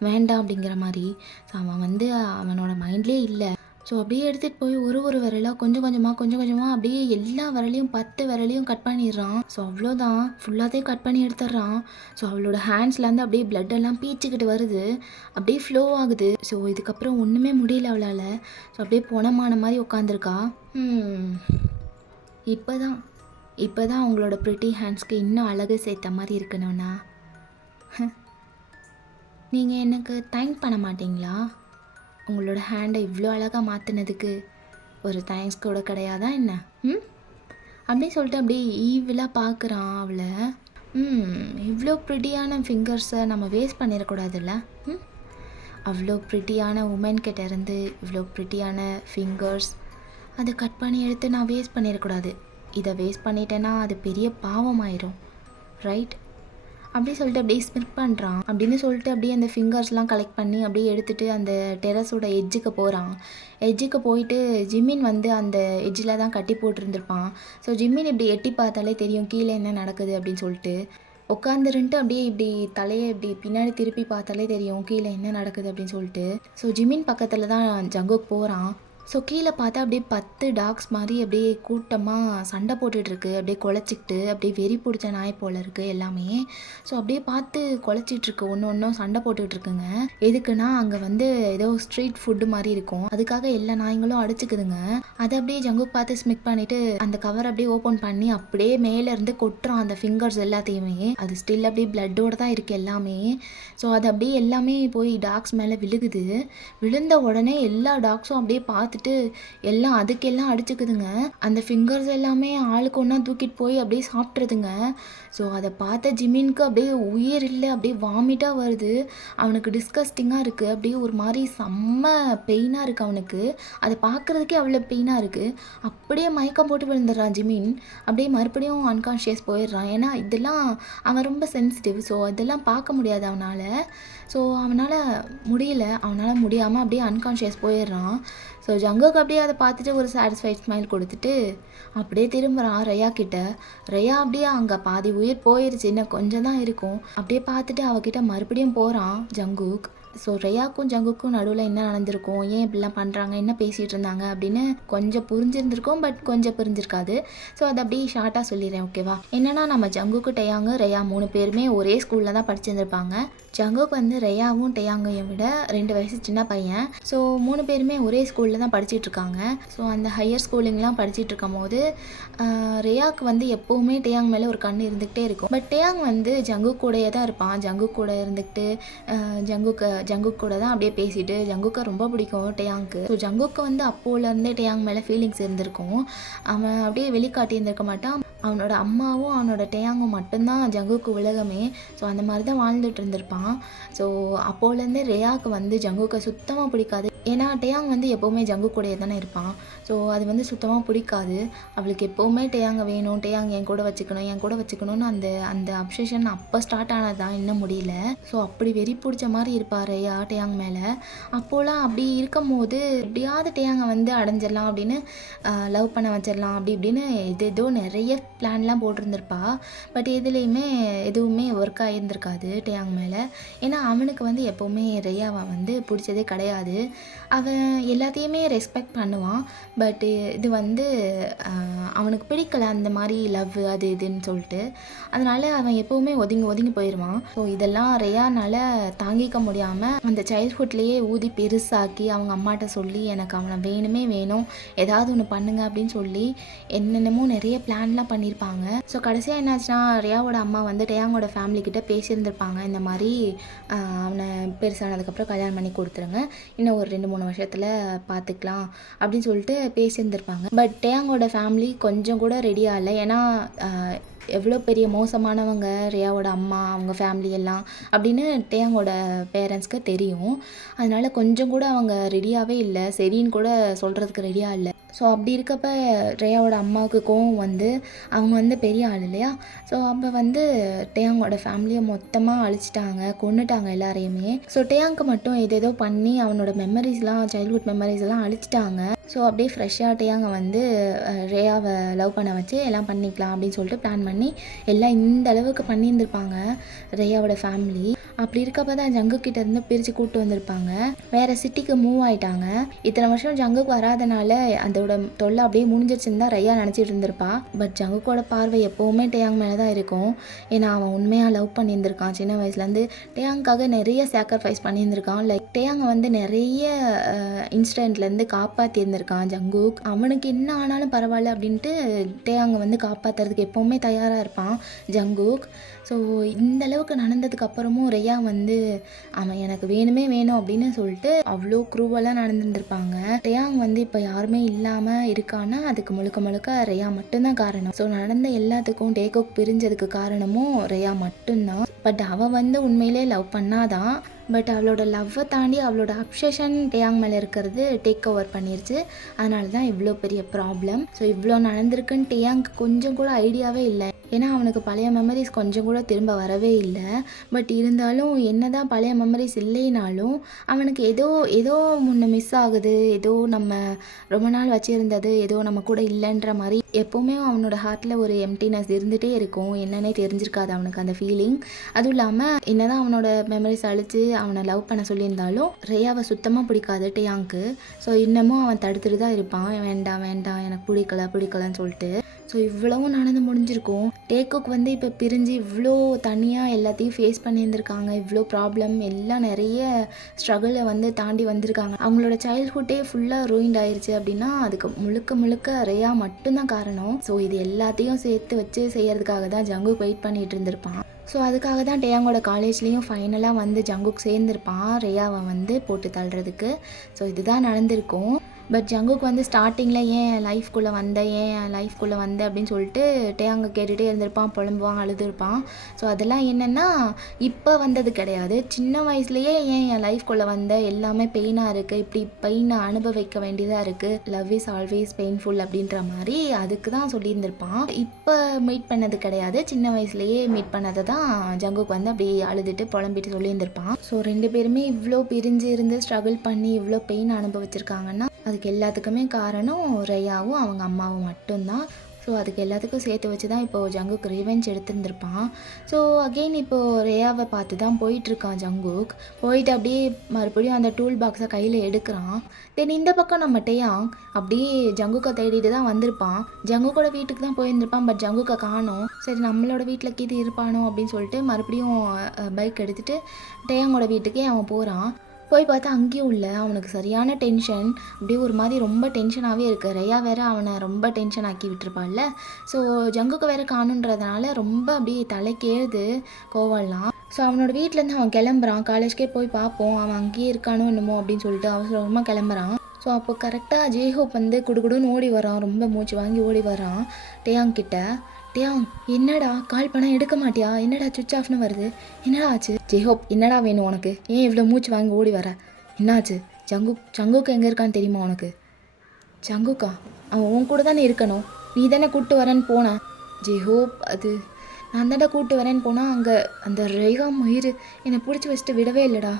வேண்டாம் அப்படிங்கிற மாதிரி. ஸோ அவன் வந்து அவனோட மைண்ட்லேயே இல்லை. ஸோ அப்படியே எடுத்துகிட்டு போய் ஒரு விரலாக கொஞ்சம் கொஞ்சமாக அப்படியே எல்லா விரலையும் 10 விரலையும் கட் பண்ணிடுறான். ஸோ அவ்வளோதான், ஃபுல்லாத்தையும் கட் பண்ணி எடுத்துடுறான். ஸோ அவளோட ஹேண்ட்ஸ்லேருந்து அப்படியே பிளட்டெல்லாம் பீச்சிக்கிட்டு வருது, அப்படியே ஃப்ளோ ஆகுது. ஸோ இதுக்கப்புறம் ஒன்றுமே முடியல அவளால். ஸோ அப்படியே பொணமான மாதிரி உட்காந்துருக்கா. இப்போ தான் அவங்களோட ப்ரிட்டி ஹேண்ட்ஸ்க்கு இன்னும் அழகு சேர்த்த மாதிரி இருக்கணும்னா நீங்கள் எனக்கு தேங்க் பண்ண மாட்டிங்களா? உங்களோட ஹேண்டை இவ்வளோ அழகாக மாற்றினதுக்கு ஒரு தேங்க்ஸ் கூட கிடையாதா என்ன? அப்படின்னு சொல்லிட்டு அப்படியே ஈவிலாக பார்க்குறான் அவளை. இவ்வளோ ப்ரிட்டியான ஃபிங்கர்ஸை நம்ம வேஸ்ட் பண்ணிடக்கூடாதுல்ல. அவ்வளோ ப்ரிட்டியான உமன் கிட்ட இருந்து இவ்வளோ ப்ரிட்டியான ஃபிங்கர்ஸ் அதை கட் பண்ணி எடுத்து நான் வேஸ்ட் பண்ணிடக்கூடாது. இதை வேஸ்ட் பண்ணிட்டேன்னா அது பெரிய பாவமாயிரும், ரைட்? அப்படி சொல்லிட்டு அப்படியே ஸ்மிட் பண்ணுறான். அப்படின்னு சொல்லிட்டு அப்படியே அந்த ஃபிங்கர்ஸ்லாம் கலெக்ட் பண்ணி அப்படியே எடுத்துகிட்டு அந்த டெரஸோட எட்ஜுக்கு போகிறான். எட்ஜுக்கு போயிட்டு ஜிம்மின் வந்து அந்த எட்ஜில் தான் கட்டி போட்டிருந்துருப்பான். ஸோ ஜிம்மின் இப்படி எட்டி பார்த்தாலே தெரியும் கீழே என்ன நடக்குது அப்படின்னு சொல்லிட்டு. உட்காந்துருன்ட்டு அப்படியே இப்படி தலையை இப்படி பின்னாடி திருப்பி பார்த்தாலே தெரியும் கீழே என்ன நடக்குது அப்படின்னு சொல்லிட்டு. ஸோ ஜிம்மின் பக்கத்தில் தான் ஜங்குக் போகிறான். ஸோ கீழே பார்த்தா அப்படியே 10 டாக்ஸ் மாதிரி அப்படியே கூட்டமாக சண்டை போட்டுட்ருக்கு, அப்படியே குலைச்சிக்கிட்டு, அப்படியே வெறி பிடிச்ச நாய் போல் இருக்குது எல்லாமே. ஸோ அப்படியே பார்த்து குலைச்சிட்ருக்கு, ஒன்றும் சண்டை போட்டுட்ருக்குங்க. எதுக்குன்னா அங்கே வந்து ஏதோ ஸ்ட்ரீட் ஃபுட்டு மாதிரி இருக்கும், அதுக்காக எல்லா நாய்களும் அடிச்சுக்குதுங்க. அதை அப்படியே ஜங்குக் பார்த்து ஸ்மிக் பண்ணிவிட்டு அந்த கவர் அப்படியே ஓப்பன் பண்ணி அப்படியே மேலேருந்து கொட்டுறான் அந்த ஃபிங்கர்ஸ் எல்லாத்தையுமே. அது ஸ்டில் அப்படியே பிளட்டோடு தான் இருக்குது எல்லாமே. ஸோ அது அப்படியே எல்லாமே போய் டாக்ஸ் மேலே விழுகுது. விழுந்த உடனே எல்லா டாக்ஸும் அப்படியே பார்த்துட்டு எல்லாம் அதுக்கெல்லாம் அடிச்சுக்குதுங்க. அந்த ஃபிங்கர்ஸ் எல்லாமே ஆளுக்கு ஒன்றா தூக்கிட்டு போய் அப்படியே சாப்பிட்றதுங்க. ஸோ அதை பார்த்த ஜிமின்க்கு அப்படியே உயிர் இல்லை, அப்படியே வாமிட்டாக வருது. அவனுக்கு டிஸ்கஸ்டிங்காக இருக்குது, அப்படியே ஒரு மாதிரி செம்ம பெயினாக இருக்குது அவனுக்கு. அதை பார்க்குறதுக்கே அவ்வளோ பெயினாக இருக்குது. அப்படியே மயக்கம் போட்டு விழுந்துடுறான் ஜிமின். அப்படியே மறுபடியும் அன்கான்ஷியஸ் போயிடுறான். ஏன்னா இதெல்லாம் அவன் ரொம்ப சென்சிட்டிவ். ஸோ அதெல்லாம் பார்க்க முடியாது அவனால். ஸோ அவனால் முடியாமல் அப்படியே அன்கான்ஷியஸ் போயிடுறான். ஸோ ஜங்குக்கு அப்படியே அதை பார்த்துட்டு ஒரு சாட்டிஸ்ஃபைட் ஸ்மைல் கொடுத்துட்டு அப்படியே திரும்புகிறான் ரெயா கிட்ட. ரெயா அப்படியே அங்கே பாதி உயிர் போயிடுச்சு, இன்னும் கொஞ்சம் தான் இருக்கும். அப்படியே பார்த்துட்டு அவகிட்ட மறுபடியும் போகிறான் ஜங்குக். ஸோ ரெயாக்கும் ஜங்குக்கும் நடுவில் என்ன நடந்திருக்கும், ஏன் இப்படிலாம் பண்ணுறாங்க, என்ன பேசிகிட்டு இருந்தாங்க அப்படின்னு கொஞ்சம் புரிஞ்சிருந்திருக்கும், பட் கொஞ்சம் புரிஞ்சிருக்காது. ஸோ அதை அப்படியே ஷார்ட்டாக சொல்லிடுறேன், ஓகேவா? என்னென்னா நம்ம ஜங்குக்கு டெயாங்கு ரெயா 3 பேருமே ஒரே ஸ்கூலில் தான் படிச்சிருந்துருப்பாங்க. ஜங்குக் வந்து ரெயாவும் டெயாங்கையும் விட 2 வயசு சின்ன பையன். ஸோ 3 பேருமே ஒரே ஸ்கூலில் தான் படிச்சிட்ருக்காங்க. ஸோ அந்த ஹையர் ஸ்கூலிங்லாம் படிச்சுட்டு இருக்கும் போது ரெயாவுக்கு வந்து எப்போவுமே டெயாங் மேலே ஒரு கண் இருந்துக்கிட்டே இருக்கும். பட் டெயாங் வந்து ஜங்குக் கூடயே தான் இருப்பான். ஜங்குக் கூட இருந்துக்கிட்டு ஜங்குக் கூட தான் அப்படியே பேசிட்டு, ஜங்குக்கை ரொம்ப பிடிக்கும் டெயாங்க்கு. ஸோ ஜங்குக்கு வந்து அப்போலேருந்தே டெயாங் மேலே ஃபீலிங்ஸ் இருந்திருக்கும். அவன் அப்படியே வெளிக்காட்டி இருந்திருக்க மாட்டான். அவனோட அம்மாவும் அவனோட டெயாங்கும் மட்டும்தான் ஜங்குக்கு உலகமே. ஸோ அந்த மாதிரி தான் வாழ்ந்துட்டு இருந்திருப்பான். ஸோ அப்போலேருந்தே ரெயாவுக்கு வந்து ஜங்குக்கை சுத்தமாக பிடிக்காது. ஏன்னா டேயாங் வந்து எப்போவுமே ஜங்குக் கூடயே தானே இருப்பான். ஸோ அது வந்து சுத்தமாக பிடிக்காது. அவளுக்கு எப்போவுமே டேயாங்கை வேணும், டேயாங் என் கூட வச்சுக்கணும்னு அந்த அந்த அப்சஷன் அப்போ ஸ்டார்ட் ஆனது தான், இன்னும் முடியல. ஸோ அப்படி வெறி பிடிச்ச மாதிரி இருப்பார் ரேயா டேயாங் மேலே. அப்போலாம் அப்படி இருக்கும்போது எப்படியாவது டேயாங்கை வந்து அடைஞ்சிடலாம் அப்படின்னு லவ் பண்ண வச்சிடலாம் அப்படி இப்படின்னு ஏதோ நிறைய பிளான்லாம் போட்டிருந்துருப்பா. பட் எதுவுமே ஒர்க் ஆகியிருந்திருக்காது டேயாங் மேலே. ஏன்னா அவனுக்கு வந்து எப்போவுமே ரேயாவை வந்து பிடிச்சதே கிடையாது. அவன் எல்லாத்தையுமே ரெஸ்பெக்ட் பண்ணுவான். பட்டு இது வந்து அவனுக்கு பிடிக்கல அந்த மாதிரி லவ் அது இதுன்னு சொல்லிட்டு. அதனால் அவன் எப்போவுமே ஒதுங்கி போயிடுவான். ஸோ இதெல்லாம் ரேயானால் தாங்கிக்க முடியாமல் அந்த சைல்ட்ஹுட்லேயே ஊதி பெருசாக்கி அவங்க அம்மாட்ட சொல்லி எனக்கு அவனை வேணும், ஏதாவது ஒன்று பண்ணுங்க அப்படின்னு சொல்லி என்னென்னமோ நிறைய பிளான்லாம் பண்ணியிருப்பாங்க. ஸோ கடைசியாக என்னாச்சுன்னா ரேயாவோட அம்மா வந்து டேயாங்கோட ஃபேமிலிக்கிட்ட பேசியிருந்திருப்பாங்க. இந்த மாதிரி அவனை பெருசானதுக்கப்புறம் கல்யாணம் பண்ணி கொடுத்துருங்க, இன்னும் ஒரு 2-3 வருஷத்தில் பார்த்துக்கலாம் அப்படின்னு சொல்லிட்டு பேசியிருந்திருப்பாங்க. பட் டேயாங்கோட ஃபேமிலி கொஞ்சம் கூட ரெடியாக இல்லை. ஏன்னா எவ்வளோ பெரிய மோசமானவங்க ரேயாவோட அம்மா, அவங்க ஃபேமிலி எல்லாம் அப்படின்னு டேயாங்கோட பேரண்ட்ஸ்க்கு தெரியும். அதனால் கொஞ்சம் கூட அவங்க ரெடியாகவே இல்லை, சரின்னு கூட சொல்கிறதுக்கு ரெடியாக இல்லை. ஸோ அப்படி இருக்கப்ப ரேயாவோட அம்மாவுக்கு கோவம் வந்து, அவங்க வந்து பெரிய ஆள் இல்லையா, ஸோ அப்போ வந்து டேயாங்கோட ஃபேமிலியை மொத்தமாக அழிச்சிட்டாங்க, கொன்னுட்டாங்க எல்லாரையுமே. ஸோ டேயாங்க்கு மட்டும் ஏதேதோ பண்ணி அவனோட மெமரிஸ்லாம், சைல்ட்ஹுட் மெமரிஸ்லாம் அழிச்சிட்டாங்க. ஸோ அப்படியே ஃப்ரெஷ்ஷாக டேயாங்கை வந்து ரேயாவை லவ் பண்ண வச்சு எல்லாம் பண்ணிக்கலாம் அப்படின்னு சொல்லிட்டு பிளான் பண்ணி எல்லாம் இந்த அளவுக்கு பண்ணியிருந்திருப்பாங்க ரேயாவோட ஃபேமிலி. அப்படி இருக்கப்போ தான் ஜங்குக்கிட்ட இருந்து பிரித்து கூப்பிட்டு வந்திருப்பாங்க. வேறு சிட்டிக்கு மூவ் ஆகிட்டாங்க. இத்தனை வருஷம் ஜங்குக்கு வராதனால அதோட தொல்லை அப்படியே முடிஞ்சிருச்சுன்னு தான் ரேயா நினச்சிட்டு இருந்திருப்பா. பட் ஜங்குக்கோட பார்வை எப்போவுமே டேயாங் மேலே தான் இருக்கும். ஏன்னா அவன் உண்மையாக லவ் பண்ணியிருந்திருக்கான். சின்ன வயசுலேருந்து டேயாங்காக நிறைய சாக்ரிஃபைஸ் பண்ணியிருந்திருக்கான். லைக் டேயாங்கை வந்து நிறைய இன்சிடெண்ட்லேருந்து காப்பாற்றியிருந்திருக்கான் ஜங்குக். அவனுக்கு என்ன ஆனாலும் பரவாயில்ல அப்படின்ட்டு டேயாங்கை வந்து காப்பாற்றுறதுக்கு எப்போவுமே தயாராக இருப்பான் ஜங்குக். ஸோ இந்த அளவுக்கு நடந்ததுக்கு அப்புறமும் ரேயா வந்து அவன் எனக்கு வேணும் அப்படின்னு சொல்லிட்டு அவ்வளோ க்ரூவலாக நடந்துருந்துருப்பாங்க. டேயாங் வந்து இப்போ யாருமே இல்லாமல் இருக்கான்னா அதுக்கு முழுக்க ரேயா மட்டும்தான் காரணம். ஸோ நடந்த எல்லாத்துக்கும் டேகோக் பிரிஞ்சதுக்கு காரணமும் ரேயா மட்டும்தான். பட் அவள் வந்து உண்மையிலே லவ் பண்ணாதான். பட் அவளோட லவ்வை தாண்டி அவளோட அப்சஷன் டேயாங் மேலே இருக்கிறது டேக் ஓவர் பண்ணிருச்சு. அதனால தான் இவ்வளோ பெரிய ப்ராப்ளம். ஸோ இவ்வளோ நடந்திருக்குன்னு டேயாங்க்கு கொஞ்சம் கூட ஐடியாவே இல்லை. ஏன்னா அவனுக்கு பழைய மெமரிஸ் கொஞ்சம் கூட திரும்ப வரவே இல்லை. பட் இருந்தாலும் என்ன தான் பழைய மெமரிஸ் இல்லைனாலும் அவனுக்கு ஏதோ முன்ன மிஸ் ஆகுது, ஏதோ நம்ம ரொம்ப நாள் வச்சுருந்தது ஏதோ நம்ம கூட இல்லைன்ற மாதிரி எப்போவுமே அவனோட ஹார்ட்டில் ஒரு எம்டினஸ் இருந்துகிட்டே இருக்கும். என்னன்னே தெரிஞ்சிருக்காது அவனுக்கு அந்த ஃபீலிங். அதுவும் இல்லாமல் என்ன தான் அவனோட மெமரிஸ் அழித்து அவனை லவ் பண்ண சொல்லியிருந்தாலும் ரேயாவை சுத்தமாக பிடிக்காது டேயாங்க்கு. ஸோ இன்னமும் அவன் தடுத்துட்டு தான் இருப்பான், வேண்டாம் எனக்கு பிடிக்கலன்னு சொல்லிட்டு. ஸோ இவ்வளவும் நடந்து முடிஞ்சிருக்கும். டேகோக் வந்து இப்போ பிரிஞ்சு இவ்வளோ தனியாக எல்லாத்தையும் ஃபேஸ் பண்ணியிருந்திருக்காங்க. இவ்வளோ ப்ராப்ளம் எல்லாம் நிறைய ஸ்ட்ரகிளை வந்து தாண்டி வந்திருக்காங்க. அவங்களோட சைல்ட்ஹுட்டே ஃபுல்லாக ரூயின்ட் ஆயிடுச்சு அப்படின்னா அதுக்கு முழுக்க ரேயா மட்டும்தான் காரணம். ஸோ இது எல்லாத்தையும் சேர்த்து வச்சு செய்யறதுக்காக தான் ஜங்குக் வெயிட் பண்ணிட்டு இருந்திருப்பான். ஸோ அதுக்காக தான் டேயாங்கோட காலேஜ்லேயும் ஃபைனலாக வந்து ஜங்குக் சேர்ந்துருப்பான் ரேயாவை வந்து போட்டு தள்ளுறதுக்கு. ஸோ இதுதான் நடந்திருக்கும். பட் ஜங்குக் வந்து ஸ்டார்டிங்கில் ஏன் என் லைஃப்குள்ளே வந்த அப்படின்னு சொல்லிட்டு டேயாங்க கேட்டுகிட்டே இருந்திருப்பான், புலம்புவான், அழுதுருப்பான். ஸோ அதெல்லாம் என்னென்னா இப்போ வந்தது கிடையாது, சின்ன வயசுலேயே ஏன் என் லைஃப்குள்ளே வந்த, எல்லாமே பெயினாக இருக்குது, இப்படி பெயினை அனுபவிக்க வேண்டியதாக இருக்குது, லவ் இஸ் ஆல்வேஸ் பெயின்ஃபுல் அப்படின்ற மாதிரி அதுக்கு தான் சொல்லியிருந்திருப்பான். இப்போ மீட் பண்ணது கிடையாது, சின்ன வயசுலேயே மீட் பண்ணதை தான் ஜங்குக் வந்து அப்படி அழுதுட்டு புலம்பிட்டு சொல்லியிருந்திருப்பான். ஸோ 2 பேருமே இவ்வளோ பிரிஞ்சு இருந்து ஸ்ட்ரகிள் பண்ணி இவ்வளோ பெயின் அனுபவிச்சிருக்காங்கன்னா அதுக்கு எல்லாத்துக்குமே காரணம் ரேயாவும் அவங்க அம்மாவும் மட்டும்தான். ஸோ அதுக்கு எல்லாத்துக்கும் சேர்த்து வச்சு தான் இப்போது ஜங்குக் ரிவெஞ்ச் எடுத்துருந்துருப்பான். ஸோ அகெயின் இப்போது ரேயாவை பார்த்து தான் போயிட்டுருக்கான் ஜங்குக். போயிட்டு அப்படியே மறுபடியும் அந்த டூல் பாக்ஸை கையில் எடுக்கிறான். தென் இந்த பக்கம் நம்ம டேயாங் அப்படியே ஜங்குக்கை தேடிட்டு தான் வந்திருப்பான். ஜங்குக்கோட வீட்டுக்கு தான் போயிருந்திருப்பான். பட் ஜங்குக்கை காணோம். சரி நம்மளோட வீட்டில் கீது இருப்பானோ அப்படின்னு சொல்லிட்டு மறுபடியும் பைக் எடுத்துகிட்டு டேயாங்கோட வீட்டுக்கே அவன் போகிறான். போய் பார்த்தா அங்கேயும் இல்லை. அவனுக்கு சரியான டென்ஷன், அப்படியே ஒரு மாதிரி ரொம்ப டென்ஷனாகவே இருக்குது. ரேயா வேறு அவனை ரொம்ப டென்ஷன் ஆக்கி விட்டுருப்பாள்ல. ஸோ ஜங்குக்கு வேறு காணுன்றதுனால ரொம்ப அப்படியே தலைக்கேறுது கோவம்லாம். ஸோ அவனோட வீட்டிலேருந்து அவன் கிளம்புறான். காலேஜ்க்கே போய் பார்ப்போம் அவன் அங்கேயே இருக்கானோ என்னமோ அப்படின்னு சொல்லிட்டு அவசரமாக கிளம்புறான். ஸோ அப்போ கரெக்டாக ஜேஹோப் வந்து குடுகுடுன்னு ஓடி வரான், ரொம்ப மூச்சு வாங்கி ஓடி வரான் டேயாங் கிட்ட. டேயாங் என்னடா கால் பண்ணால் எடுக்க மாட்டியா, என்னடா சுவிட்ச் ஆஃப்னு வருது, என்னடா ஆச்சு? ஜேஹோப் என்னடா வேணும் உனக்கு, ஏன் இவ்வளோ மூச்சு வாங்கி ஓடி வர, என்னாச்சு? ஜங்குக் எங்கே இருக்கான்னு தெரியுமா உனக்கு? ஜங்குக்கா? அவன் உன் கூட தானே இருக்கணும், நீ தானே கூப்பிட்டு வரேன்னு போனேன். ஜெய்ஹோப், அது நான் தானே கூப்பிட்டு வரேன்னு போனால் அங்கே அந்த ரேகா மயிறு என்னை பிடிச்சி வச்சுட்டு விடவே இல்லைடா.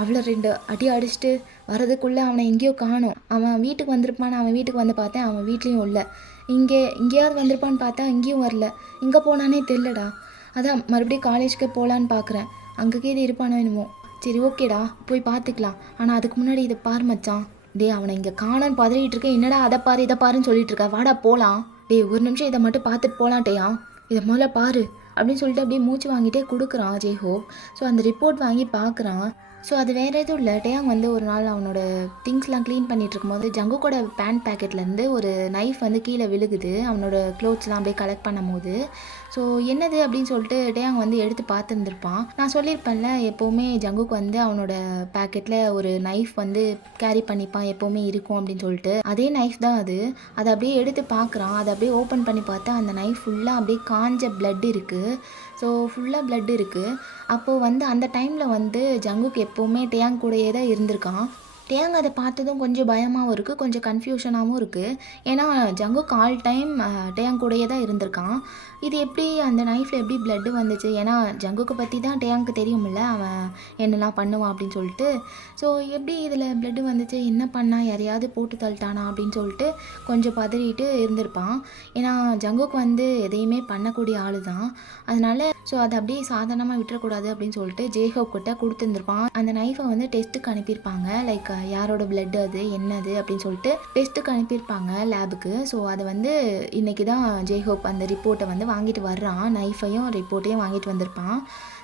அவளை 2 அடி அடிச்சுட்டு வரதுக்குள்ளே அவனை எங்கேயோ காணோம். அவன் வீட்டுக்கு வந்திருப்பான்னு அவன் வீட்டுக்கு வந்து பார்த்தேன், அவன் வீட்லேயும் இல்லை. எங்கேயாவது வந்திருப்பான்னு பார்த்தா இங்கேயும் வரல. எங்கே போனானே தெரிலடா. அதான் மறுபடியும் காலேஜுக்கு போகலான்னு பார்க்குறேன், அங்கே கீது இருப்பானோ என்னமோ. சரி ஓகேடா, போய் பார்த்துக்கலாம். ஆனால் அதுக்கு முன்னாடி இதை பாரு மச்சான். டே, அவனை இங்கே காணன்னு பதறிட்டு இருக்கேன், என்னடா அதை பாரு இதை பாருன்னு சொல்லிட்டு இருக்க. வாடா போகலாம். டே, ஒரு நிமிஷம் இதை மட்டும் பார்த்துட்டு போகலான்ட்டேயா, இதை முதல்ல பாரு அப்படின்னு சொல்லிட்டு அப்படியே மூச்சு வாங்கிட்டே கொடுக்குறான் ஜெய்ஹோப். ஸோ அந்த ரிப்போர்ட் வாங்கி பார்க்குறான். ஸோ அது வேறு எதுவும் இல்லை, டேயாங் வந்து ஒரு நாள் அவனோட திங்ஸ்லாம் க்ளீன் பண்ணிகிட்டு இருக்கும்போது ஜங்குக்கோட பேண்ட் பேக்கெட்லேருந்து ஒரு நைஃப் வந்து கீழே விழுகுது, அவனோட க்ளோத்ஸ்லாம் அப்படியே கலெக்ட் பண்ணும் போது. ஸோ என்னது அப்படின்னு சொல்லிட்டு டேயாங் வந்து எடுத்து பார்த்துருந்துருப்பான். நான் சொல்லியிருப்பேன்ல, எப்போவுமே ஜங்குக்கு வந்து அவனோட பேக்கெட்டில் ஒரு நைஃப் வந்து கேரி பண்ணிப்பான், எப்போவுமே இருக்கும் அப்படின்னு சொல்லிட்டு. அதே நைஃப் தான் அது. அதை அப்படியே எடுத்து பார்க்குறான். அதை அப்படியே ஓப்பன் பண்ணி பார்த்தா அந்த நைஃப் ஃபுல்லாக அப்படியே காஞ்ச பிளட் இருக்குது. ஸோ ஃபுல்லாக பிளட் இருக்குது. அப்போது வந்து அந்த டைமில் வந்து ஜங்குக் எப்போவுமே டேயாங் கூடயே தான் இருந்திருக்கான். டேயாங் அதை பார்த்ததும் கொஞ்சம் பயமாகவும் இருக்குது, கொஞ்சம் கன்ஃபியூஷனாகவும் இருக்குது. ஏன்னா ஜங்குக் ஆல் டைம் டேயாங் கூடயே தான் இருந்திருக்கான். இது எப்படி அந்த நைஃப்பில் எப்படி பிளட்டு வந்துச்சு? ஏன்னா ஜங்குக்கை பற்றி தான் டேயாங்க்கு தெரியுமில்ல, அவன் என்னெல்லாம் பண்ணுவான் அப்படின்னு சொல்லிட்டு. ஸோ எப்படி இதில் பிளட்டு வந்துச்சு, என்ன பண்ணா, யாரையாவது போட்டு தள்ளிட்டானா அப்படின்னு சொல்லிட்டு கொஞ்சம் பதறிட்டு இருந்திருப்பான். ஏன்னா ஜங்குக் வந்து எதையுமே பண்ணக்கூடிய ஆள் தான். அதனால ஸோ அதை அப்படியே சாதாரணமாக விட்டுறக்கூடாது அப்படின்னு சொல்லிட்டு ஜெய்ஹோப் கிட்ட கொடுத்துருந்துருப்பான். அந்த நைஃபை வந்து டெஸ்ட்டுக்கு அனுப்பியிருப்பாங்க, லைக் யாரோட பிளட் அது என்னது அப்படின்னு சொல்லிட்டு டெஸ்ட்டுக்கு அனுப்பியிருப்பாங்க லேபுக்கு. ஸோ அதை வந்து இன்றைக்கி தான் ஜெய்ஹோப் அந்த ரிப்போர்ட்டை வந்து வாங்கிட்டு வர்றான், நைஃபையும் ரிப்போர்ட்டையும் வாங்கிட்டு வந்திருப்பான்.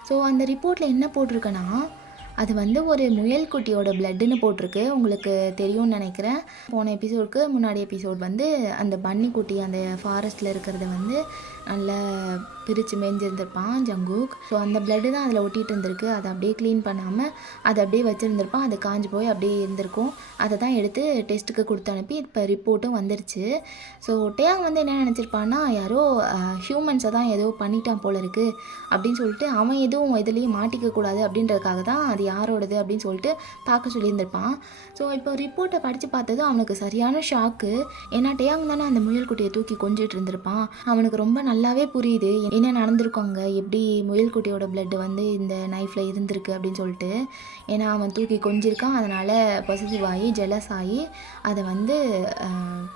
ஸோ அந்த ரிப்போர்ட்டில் என்ன போட்டிருக்கேன்னா, அது வந்து ஒரு முயல் குட்டியோட பிளட்டுன்னு போட்டிருக்கு. உங்களுக்கு தெரியும்னு நினைக்கிறேன். போன எபிசோடுக்கு முன்னாடி எபிசோட் வந்து அந்த பன்னி குட்டி அந்த ஃபாரஸ்ட்டில் இருக்கிறத வந்து நல்லா பிரித்து மேய்ஞ்சிருந்திருப்பான் ஜங்குக். ஸோ அந்த பிளட்டு தான் அதில் ஒட்டிகிட்டு இருந்திருக்கு. அதை அப்படியே க்ளீன் பண்ணாமல் அதை அப்படியே வச்சுருந்துருப்பான். அது காஞ்சி போய் அப்படியே இருந்திருக்கும். அதை தான் எடுத்து டெஸ்ட்டுக்கு கொடுத்து அனுப்பி இப்போ ரிப்போர்ட்டும் வந்துருச்சு. ஸோ டேயாங் வந்து என்ன நினச்சிருப்பான்னா, யாரோ ஹியூமன்ஸை தான் ஏதோ பண்ணிட்டான் போல இருக்குது அப்படின்னு சொல்லிட்டு அவன் எதுவும் எதுலேயும் மாட்டிக்கக்கூடாது அப்படின்றதுக்காக தான் அது யாரோடது அப்படின்னு சொல்லிட்டு பார்க்க சொல்லியிருந்திருப்பான். ஸோ இப்போ ரிப்போர்ட்டை படித்து பார்த்ததும் அவனுக்கு சரியான ஷாக்கு. ஏன்னா டேயாங் தானே அந்த முயல் குட்டியை தூக்கி கொஞ்சிட்டு இருந்திருப்பான். அவனுக்கு ரொம்ப நல்லாவே புரியுது என்ன நடந்திருக்காங்க, எப்படி முயல் குட்டியோட பிளட்டு வந்து இந்த நைஃப்பில் இருந்திருக்கு அப்படின்னு சொல்லிட்டு. ஏன்னா அவன் தூக்கி கொஞ்சிருக்கான், அதனால் பொசசிவ் ஆகி ஜெலஸ் ஆகி அதை வந்து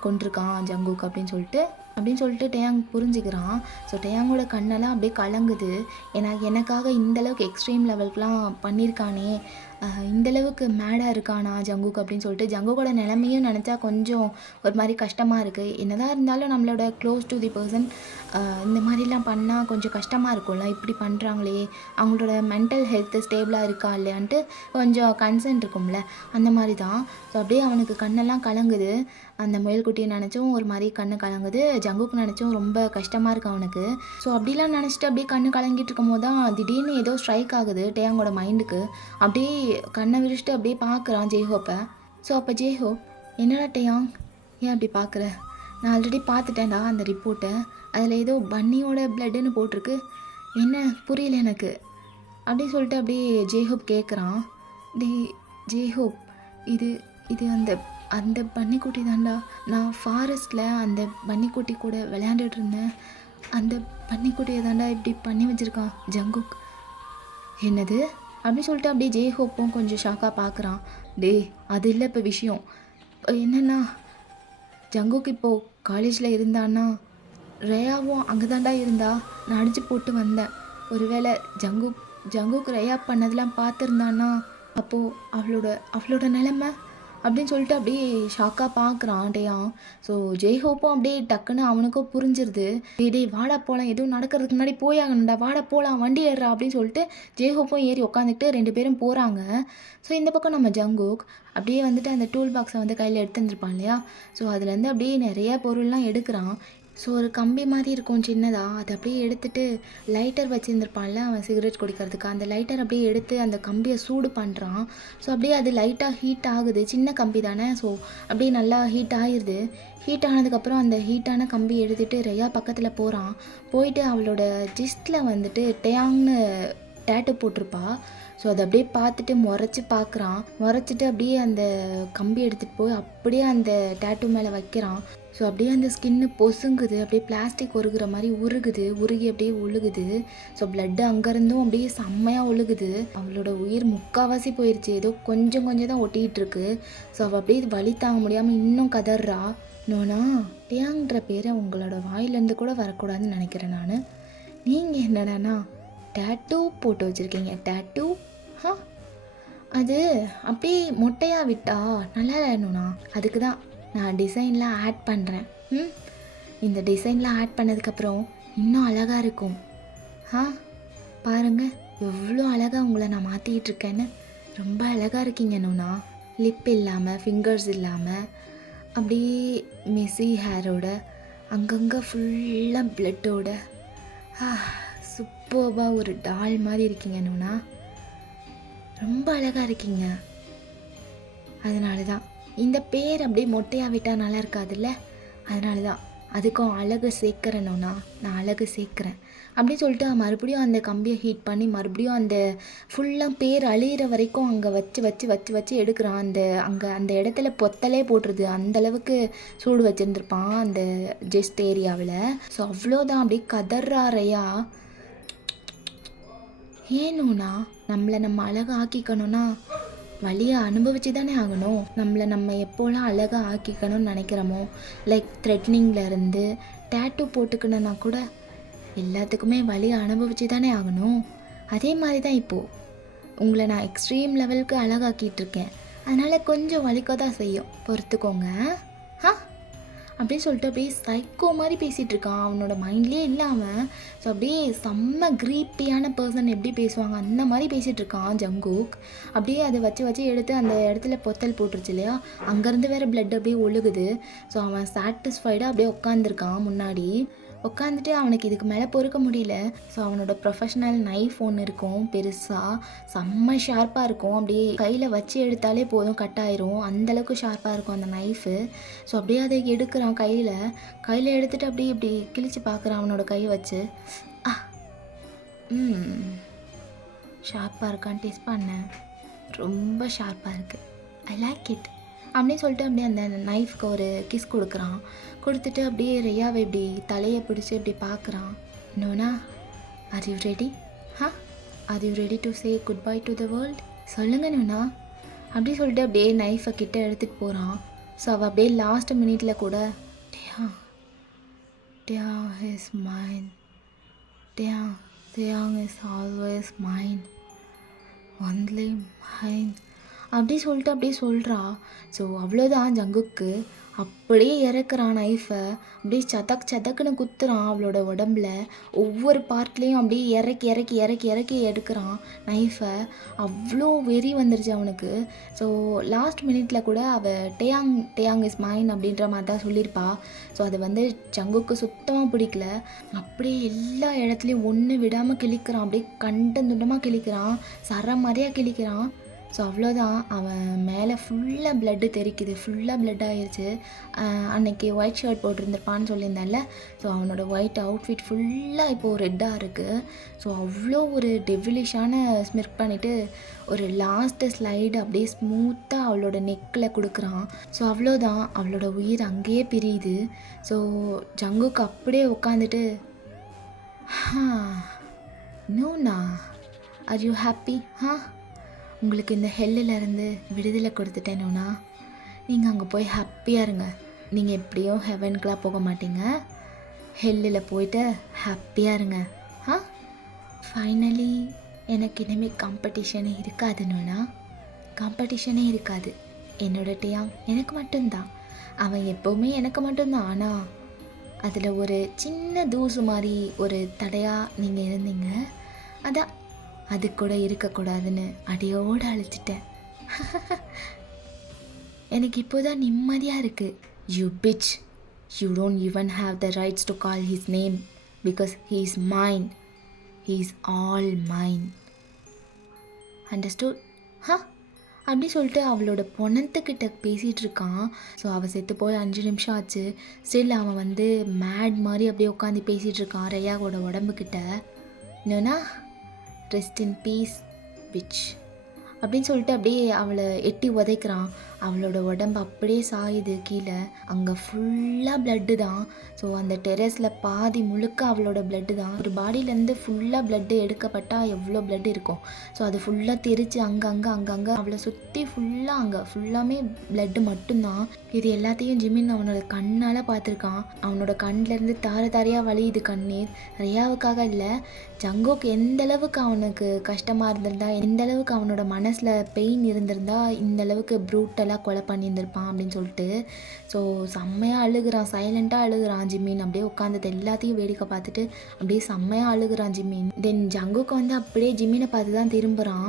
கொண்டிருக்கான் ஜங்குக் அப்படின்னு சொல்லிட்டு டேயாங் புரிஞ்சுக்கிறான். ஸோ டேயாங்கோட கண்ணெல்லாம் அப்படியே கலங்குது. ஏன்னா எனக்காக இந்தளவுக்கு எக்ஸ்ட்ரீம் லெவலுக்குலாம் பண்ணியிருக்கானே, இந்தளவுக்கு மேடாக இருக்கானா ஜங்குக் அப்படின்னு சொல்லிட்டு ஜங்குக்கோட நிலைமையும் நினச்சா கொஞ்சம் ஒரு மாதிரி கஷ்டமாக இருக்குது. என்னதான் இருந்தாலும் நம்மளோட க்ளோஸ் டு தி பர்சன் இந்த மாதிரிலாம் பண்ணால் கொஞ்சம் கஷ்டமாக இருக்கும்ல, இப்படி பண்ணுறாங்களே, அவங்களோட மென்டல் ஹெல்த்து ஸ்டேபிளாக இருக்கா இல்லையான்ட்டு கொஞ்சம் கன்சர்ன் இருக்கும்ல, அந்த மாதிரி தான். ஸோ அப்படியே அவனுக்கு கண்ணெல்லாம் கலங்குது. அந்த முயல்குட்டியை நினச்சும் ஒரு மாதிரி கண்ணு கலங்குது, ஜங்குக்கு நினச்சும் ரொம்ப கஷ்டமாக இருக்குது அவனுக்கு. ஸோ அப்படிலாம் நினச்சிட்டு அப்படியே கண்ணு கலங்கிட்டு இருக்கும் போது தான் திடீர்னு ஏதோ ஸ்ட்ரைக் ஆகுது டேயாங்கோட மைண்டுக்கு. அப்படியே கண்ணை விரிச்சிட்டு அப்படியே பார்க்குறான் ஜெய்ஹோப்பை. ஸோ அப்போ ஜெய்ஹோப், என்னடா டேயாங் ஏன் அப்படி பார்க்குற, நான் ஆல்ரெடி பார்த்துட்டேன்டா அந்த ரிப்போர்ட்டை, அதில் ஏதோ பன்னியோட பிளட்டுன்னு போட்டிருக்கு, என்ன புரியல எனக்கு அப்படின்னு சொல்லிட்டு அப்படியே ஜெய்ஹோப் கேட்குறான். ஜெய்ஹோப், இது அந்த அந்த பன்னிக்குட்டி தான்டா, நான் ஃபாரஸ்ட்டில் அந்த பன்னிக்குட்டி கூட விளையாண்டுட்டு இருந்தேன், அந்த பன்னிக்குட்டியை தாண்டா இப்படி பண்ணி வச்சுருக்கான் ஜங்குக். என்னது அப்படின்னு சொல்லிட்டு அப்படியே ஜெய்ஹோப்பும் கொஞ்சம் ஷாக்காக பார்க்குறான். அது இல்லை இப்போ விஷயம் என்னென்னா, ஜங்குக் இப்போது காலேஜில் இருந்தான்னா ரேயாவும் அங்கே தாண்டா இருந்தா, நான் அடித்து போட்டு வந்தேன். ஒருவேளை ஜங்குக் ரேயா பண்ணதெல்லாம் பார்த்துருந்தான்னா அப்போது அவளோட நிலைமை அப்படின்னு சொல்லிட்டு அப்படியே ஷாக்காக பார்க்குறான் டேயாங். ஸோ ஜெய்ஹோப்பும் அப்படியே டக்குன்னு அவனுக்கும் புரிஞ்சிருது. டேய் வாடா போகலாம், எதுவும் நடக்கிறதுக்கு முன்னாடி போயாகணும்டா, வாடா போகலாம், வண்டி ஏறுறா அப்படின்னு சொல்லிட்டு ஜெய்ஹோப்பும் ஏறி உட்காந்துக்கிட்டு 2 பேரும் போகிறாங்க. ஸோ இந்த பக்கம் நம்ம ஜங்குக் அப்படியே வந்துட்டு அந்த டூல் பாக்ஸை வந்து கையில் எடுத்துருந்துருப்பான் இல்லையா, ஸோ அதுலேருந்து அப்படியே நிறையா பொருள்லாம் எடுக்கிறான். ஸோ ஒரு கம்பி மாதிரி இருக்கும் சின்னதாக, அதை அப்படியே எடுத்துகிட்டு லைட்டர் வச்சுருந்துருப்பான்ல அவன் சிகரெட் குடிக்கிறதுக்கு, அந்த லைட்டர் அப்படியே எடுத்து அந்த கம்பியை சூடு பண்ணுறான். ஸோ அப்படியே அது லைட்டாக ஹீட் ஆகுது, சின்ன கம்பி தானே, ஸோ அப்படியே நல்லா ஹீட் ஆகிடுது. ஹீட் ஆனதுக்கப்புறம் அந்த ஹீட்டான கம்பி எடுத்துகிட்டு ரேயா பக்கத்தில் போகிறான். போயிட்டு அவளோட ஜிஸ்டில் வந்துட்டு டேயாங்னு டேட்டு போட்டிருப்பா. ஸோ அதை அப்படியே பார்த்துட்டு முறைச்சி பார்க்குறான். முறைச்சிட்டு அப்படியே அந்த கம்பி எடுத்துகிட்டு போய் அப்படியே அந்த டேட்டு மேலே வைக்கிறான். ஸோ அப்படியே அந்த ஸ்கின்னு பொசுங்குது, அப்படியே பிளாஸ்டிக் உருகுற மாதிரி உருகுது, உருகி அப்படியே ஒழுகுது. ஸோ பிளட்டு அங்கேருந்தும் அப்படியே செம்மையாக ஒழுகுது. அவளோட உயிர் முக்கால்வாசி போயிடுச்சு, ஏதோ கொஞ்சம் கொஞ்சம் தான் ஒட்டிகிட்டு இருக்கு. ஸோ அவள் அப்படியே வலி தாங்க முடியாமல் இன்னும் கதறா. நோனா, டியாங்கிற பேரை உங்களோட வாயிலேருந்து கூட வரக்கூடாதுன்னு நினைக்கிறேன் நான். நீங்கள் என்னடாண்ணா டேட்டூ போட்டு வச்சுருக்கீங்க? டேட்டூ அது அப்படியே மொட்டையாக விட்டா நல்லா இல்லைண்ணா. அதுக்கு தான் நான் டிசைன்லாம் ஆட் பண்ணுறேன். இந்த டிசைன்லாம் ஆட் பண்ணதுக்கப்புறம் இன்னும் அழகாக இருக்கும். பாருங்கள் எவ்வளோ அழகாக உங்களை நான் மாற்றிக்கிட்டு இருக்கேன்னு. ரொம்ப அழகாக இருக்கீங்க நோனா. லிப் இல்லாமல், ஃபிங்கர்ஸ் இல்லாமல், அப்படியே மெஸ்ஸி ஹேரோட, அங்கங்கே ஃபுல்லாக பிளட்டோட சூப்பர்பாக ஒரு டால் மாதிரி இருக்கீங்க நோனா. ரொம்ப அழகாக இருக்கீங்க. அதனால தான் இந்த பேர் அப்படியே மொட்டையாக விட்டால் நல்லா இருக்காதுல்ல, அதனால தான் அதுக்கும் அழகு சேர்க்குறேனோண்ணா. நான் அழகு சேர்க்குறேன் அப்படின்னு சொல்லிட்டு மறுபடியும் அந்த கம்பியை ஹீட் பண்ணி மறுபடியும் அந்த ஃபுல்லாக பேர் அழியிற வரைக்கும் அங்கே வச்சு வச்சு வச்சு வச்சு எடுக்கிறான். அந்த இடத்துல பொத்தலே போட்டுருது, அந்தளவுக்கு சூடு வச்சுருந்துருப்பான் அந்த ஜெஸ்ட் ஏரியாவில். ஸோ அவ்வளோதான், அப்படியே கதறாரையா. ஏனுண்ணா, நம்மளை நம்ம அழகாக ஆக்கிக்கணும்னா வழியை அனுபவிச்சு தானே ஆகணும். நம்மளை நம்ம எப்போலாம் அழகாக ஆக்கிக்கணும்னு நினைக்கிறோமோ, லைக் த்ரெட்னிங்லேருந்து டேட்டூ போட்டுக்கணுன்னா கூட எல்லாத்துக்குமே வழியை அனுபவிச்சு தானே ஆகணும். அதே மாதிரி தான் இப்போது உங்களை நான் எக்ஸ்ட்ரீம் லெவலுக்கு அழகாக்கிட்டு அதனால் கொஞ்சம் வலிக்க தான் செய்யும், பொறுத்துக்கோங்க. அப்படின்னு சொல்லிட்டு அப்படியே சைக்கோ மாதிரி பேசிகிட்டு இருக்கான். அவனோட மைண்ட்லேயே இல்லாமல். ஸோ அப்படியே செம்ம க்ரீப்பியான பர்சன் எப்படி பேசுவாங்க அந்த மாதிரி பேசிகிட்டு இருக்கான் ஜங்குக். அப்படியே அதை வச்சு வச்சு எடுத்து அந்த இடத்துல பொத்தல் போட்டுருச்சு இல்லையா, அங்கேருந்து வேறு பிளட் அப்படியே ஒழுகுது. ஸோ அவன் சாட்டிஸ்ஃபைடாக அப்படியே உட்காந்துருக்கான் முன்னாடி. உட்காந்துட்டு அவனுக்கு இதுக்கு மேலே பொறுக்க முடியல. ஸோ அவனோட ப்ரொஃபஷ்னல் நைஃப் ஒன்று இருக்கும், பெருசாக செம்ம ஷார்ப்பாக இருக்கும். அப்படியே கையில் வச்சு எடுத்தாலே போதும், கட் ஆயிரும், அந்தளவுக்கு ஷார்ப்பாக இருக்கும் அந்த நைஃபு. ஸோ அப்படியே அதை எடுக்கிறான் கையில் எடுத்துகிட்டு அப்படியே இப்படி கிழிச்சு பார்க்குறான் அவனோட கையை வச்சு. ஷார்ப்பாக இருக்கான்னு டெஸ்ட் பண்ணேன், ரொம்ப ஷார்ப்பாக இருக்குது, ஐ லைக் இட் அப்படின்னு சொல்லிட்டு அப்படியே அந்த நைஃப்க்கு ஒரு கிஸ் கொடுத்துட்டு அப்படியே ரெயாவை இப்படி தலையை பிடிச்சி இப்படி பார்க்குறான். நோனா, are you ready? Are you ready to say goodbye to the world? சொல்லுங்கள் நோனா அப்படி சொல்லிட்டு அப்படியே நைஃபை கிட்ட எடுத்துகிட்டு போகிறான். ஸோ அவள் அப்படியே லாஸ்ட் மினிட்ல கூட Tiang is mine. Tiang is always mine. Only mine. அப்படி சொல்லிட்டு அப்படியே சொல்கிறா. ஸோ அவ்வளோதான், ஜங்குக்கு அப்படியே இறக்குறான் நைஃபை. அப்படியே சதக்குன்னு குத்துறான் அவளோட உடம்புல. ஒவ்வொரு பார்ட்லேயும் அப்படியே இறக்கி இறக்கி இறக்கி இறக்கி எடுக்கிறான் நைஃபை. அவ்வளோ வெறி வந்துருச்சு அவனுக்கு. ஸோ லாஸ்ட் மினிட்ல கூட அவள் டேயாங் இஸ் மைன் அப்படின்ற மாதிரி தான் சொல்லியிருப்பா. ஸோ அது வந்து ஜங்குக்கு சுத்தமாக பிடிக்கல. அப்படியே எல்லா இடத்துலையும் ஒன்று விடாமல் கிழிக்கிறான், அப்படியே கண்டந்துண்டமாக கிழிக்கிறான், சர மாதிரியாக கிழிக்கிறான். ஸோ அவ்வளோதான், அவன் மேலே ஃபுல்லாக பிளட்டு தெரிக்குது, ஃபுல்லாக பிளட் ஆயிடுச்சு. அன்னைக்கு ஒயிட் ஷர்ட் போட்டிருந்துருப்பான்னு சொல்லியிருந்தால, ஸோ அவனோட ஒயிட் அவுட்ஃபிட் ஃபுல்லாக இப்போது ரெட்டாக இருக்குது. ஸோ அவ்வளோ ஒரு டெவிலிஷான ஸ்மிர்க் பண்ணிவிட்டு ஒரு லாஸ்ட்டு ஸ்லைடு அப்படியே ஸ்மூத்தாக அவளோட நெக்கில் கொடுக்குறான். ஸோ அவ்வளோதான், அவளோட உயிர் அங்கேயே பிரியுது. ஸோ ஜங்குக்கு அப்படியே உட்காந்துட்டு, நோனா, ஆர் யூ ஹாப்பி? உங்களுக்கு இந்த ஹெல்லிலேருந்து விடுதலை கொடுத்துட்டேனோனா, நீங்கள் அங்கே போய் ஹாப்பியாக இருங்க. நீங்கள் எப்படியும் ஹெவனுக்கெலாம் போக மாட்டீங்க, ஹெல்லில் போயிட்டு ஹாப்பியாக இருங்க. ஃபைனலி எனக்கு இனிமேல் காம்படிஷனே இருக்காதுனோனா, காம்படிஷனே இருக்காது. என்னோட டியாங் எனக்கு மட்டும்தான், அவன் எப்போவுமே எனக்கு மட்டும்தான். ஆனால் அதில் ஒரு சின்ன தூசு மாதிரி ஒரு தடையாக நீங்கள் இருந்தீங்க, அதான் அது கூட இருக்கக்கூடாதுன்னு அடியோடு அழைச்சிட்டேன். எனக்கு இப்போதான் நிம்மதியாக இருக்குது. You bitch, you don't even have the rights to call his name because he is mine, he is all mine. Understood? அப்படி சொல்லிட்டு அவளோட பொணத்துக்கிட்ட பேசிகிட்டு இருக்கான். ஸோ அவள் செத்து போய் 5 நிமிஷம் ஆச்சு. ஸ்டில் அவன் வந்து மேட் மாதிரி அப்படியே உட்காந்து பேசிகிட்டு இருக்கான் ரெயாவோட உடம்புக்கிட்ட. என்னன்னா ரெஸ்ட் இன் பீஸ் விச் அப்படின்னு சொல்லிட்டு அப்படியே அவளை எட்டி உதைக்கிறான். அவளோட உடம்பு அப்படியே சாயுது கீழே. அங்கே ஃபுல்லாக பிளட்டு தான். ஸோ அந்த டெரஸில் பாதி முழுக்க அவளோட பிளட்டு தான். ஒரு பாடியிலேருந்து ஃபுல்லாக பிளட்டு எடுக்கப்பட்டால் எவ்வளோ பிளட் இருக்கும். ஸோ அது ஃபுல்லாக தெரிச்சு அங்கங்கே அவளை சுற்றி ஃபுல்லாக அங்கே ஃபுல்லாமே பிளட்டு மட்டும்தான். இது எல்லாத்தையும் ஜிமின் அவனோட கண்ணால் பார்த்துருக்கான். அவனோட கண்ணிலேருந்து தாரையாக வலியுது கண்ணீர். ரியாவுக்காக இல்லை, ஜங்குக்கு எந்த அளவுக்கு அவனுக்கு கஷ்டமாக இருந்திருந்தா, எந்த அளவுக்கு அவனோட மனசில் பெயின் இருந்திருந்தா இந்த அளவுக்கு ப்ரூட்டலாக கொலை பண்ணியிருந்திருப்பான் அப்படின்னு சொல்லிட்டு. ஸோ செம்மையாக அழுகிறான், சைலண்ட்டாக அழுகிறான் ஜிமின். அப்படியே உட்காந்தது எல்லாத்தையும் வேடிக்கை பார்த்துட்டு அப்படியே செம்மையாக அழுகிறான் ஜிமின். தென் ஜங்குக்கு வந்து அப்படியே ஜிமினை பார்த்து தான் திரும்புகிறான்.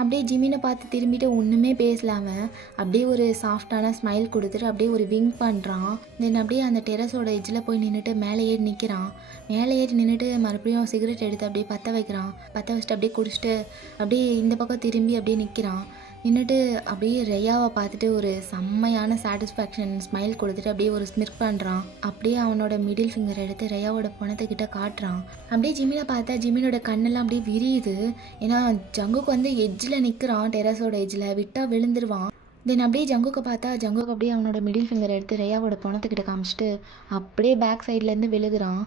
அப்படியே ஜிமினை பார்த்து திரும்பிட்டு ஒன்றுமே பேசலாமல் அப்படியே ஒரு சாஃப்டான ஸ்மைல் கொடுத்துட்டு அப்படியே ஒரு விங்க் பண்ணுறான். தென் அப்படியே அந்த டெரஸோட எஜ்ஜில் போய் நின்றுட்டு மேலே ஏறி நிற்கிறான். மேலே ஏறி நின்றுட்டு மறுபடியும் சிகரெட் எடுத்து அப்படியே பற்ற வைக்கிறான். பற்ற வச்சுட்டு அப்படியே குடிச்சிட்டு அப்படியே இந்த பக்கம் திரும்பி அப்படியே நிற்கிறான். நின்றுட்டு அப்படியே ரெயாவை பார்த்துட்டு ஒரு செம்மையான சாட்டிஸ்ஃபேக்ஷன் ஸ்மைல் கொடுத்துட்டு அப்படியே ஒரு ஸ்மிர்க் பண்ணுறான். அப்படியே அவனோட மிடில் ஃபிங்கர் எடுத்து ரெயாவோட பணத்துக்கிட்ட காட்டுறான். அப்படியே ஜிமினை பார்த்தா ஜிமினோட கண்ணெல்லாம் அப்படியே விரியுது. ஏன்னா ஜங்குக்கு வந்து எட்ஜில் நிற்கிறான், டெரஸோட எட்ஜில் விட்டால் விழுந்துருவான். தென் அப்படியே ஜங்குக்கு பார்த்தா ஜங்குக்கு அப்படியே அவனோட மிடில் ஃபிங்கர் எடுத்து ரெயாவோட பணத்துக்கிட்ட காமிச்சிட்டு அப்படியே பேக் சைட்லேருந்து விழுகிறான்.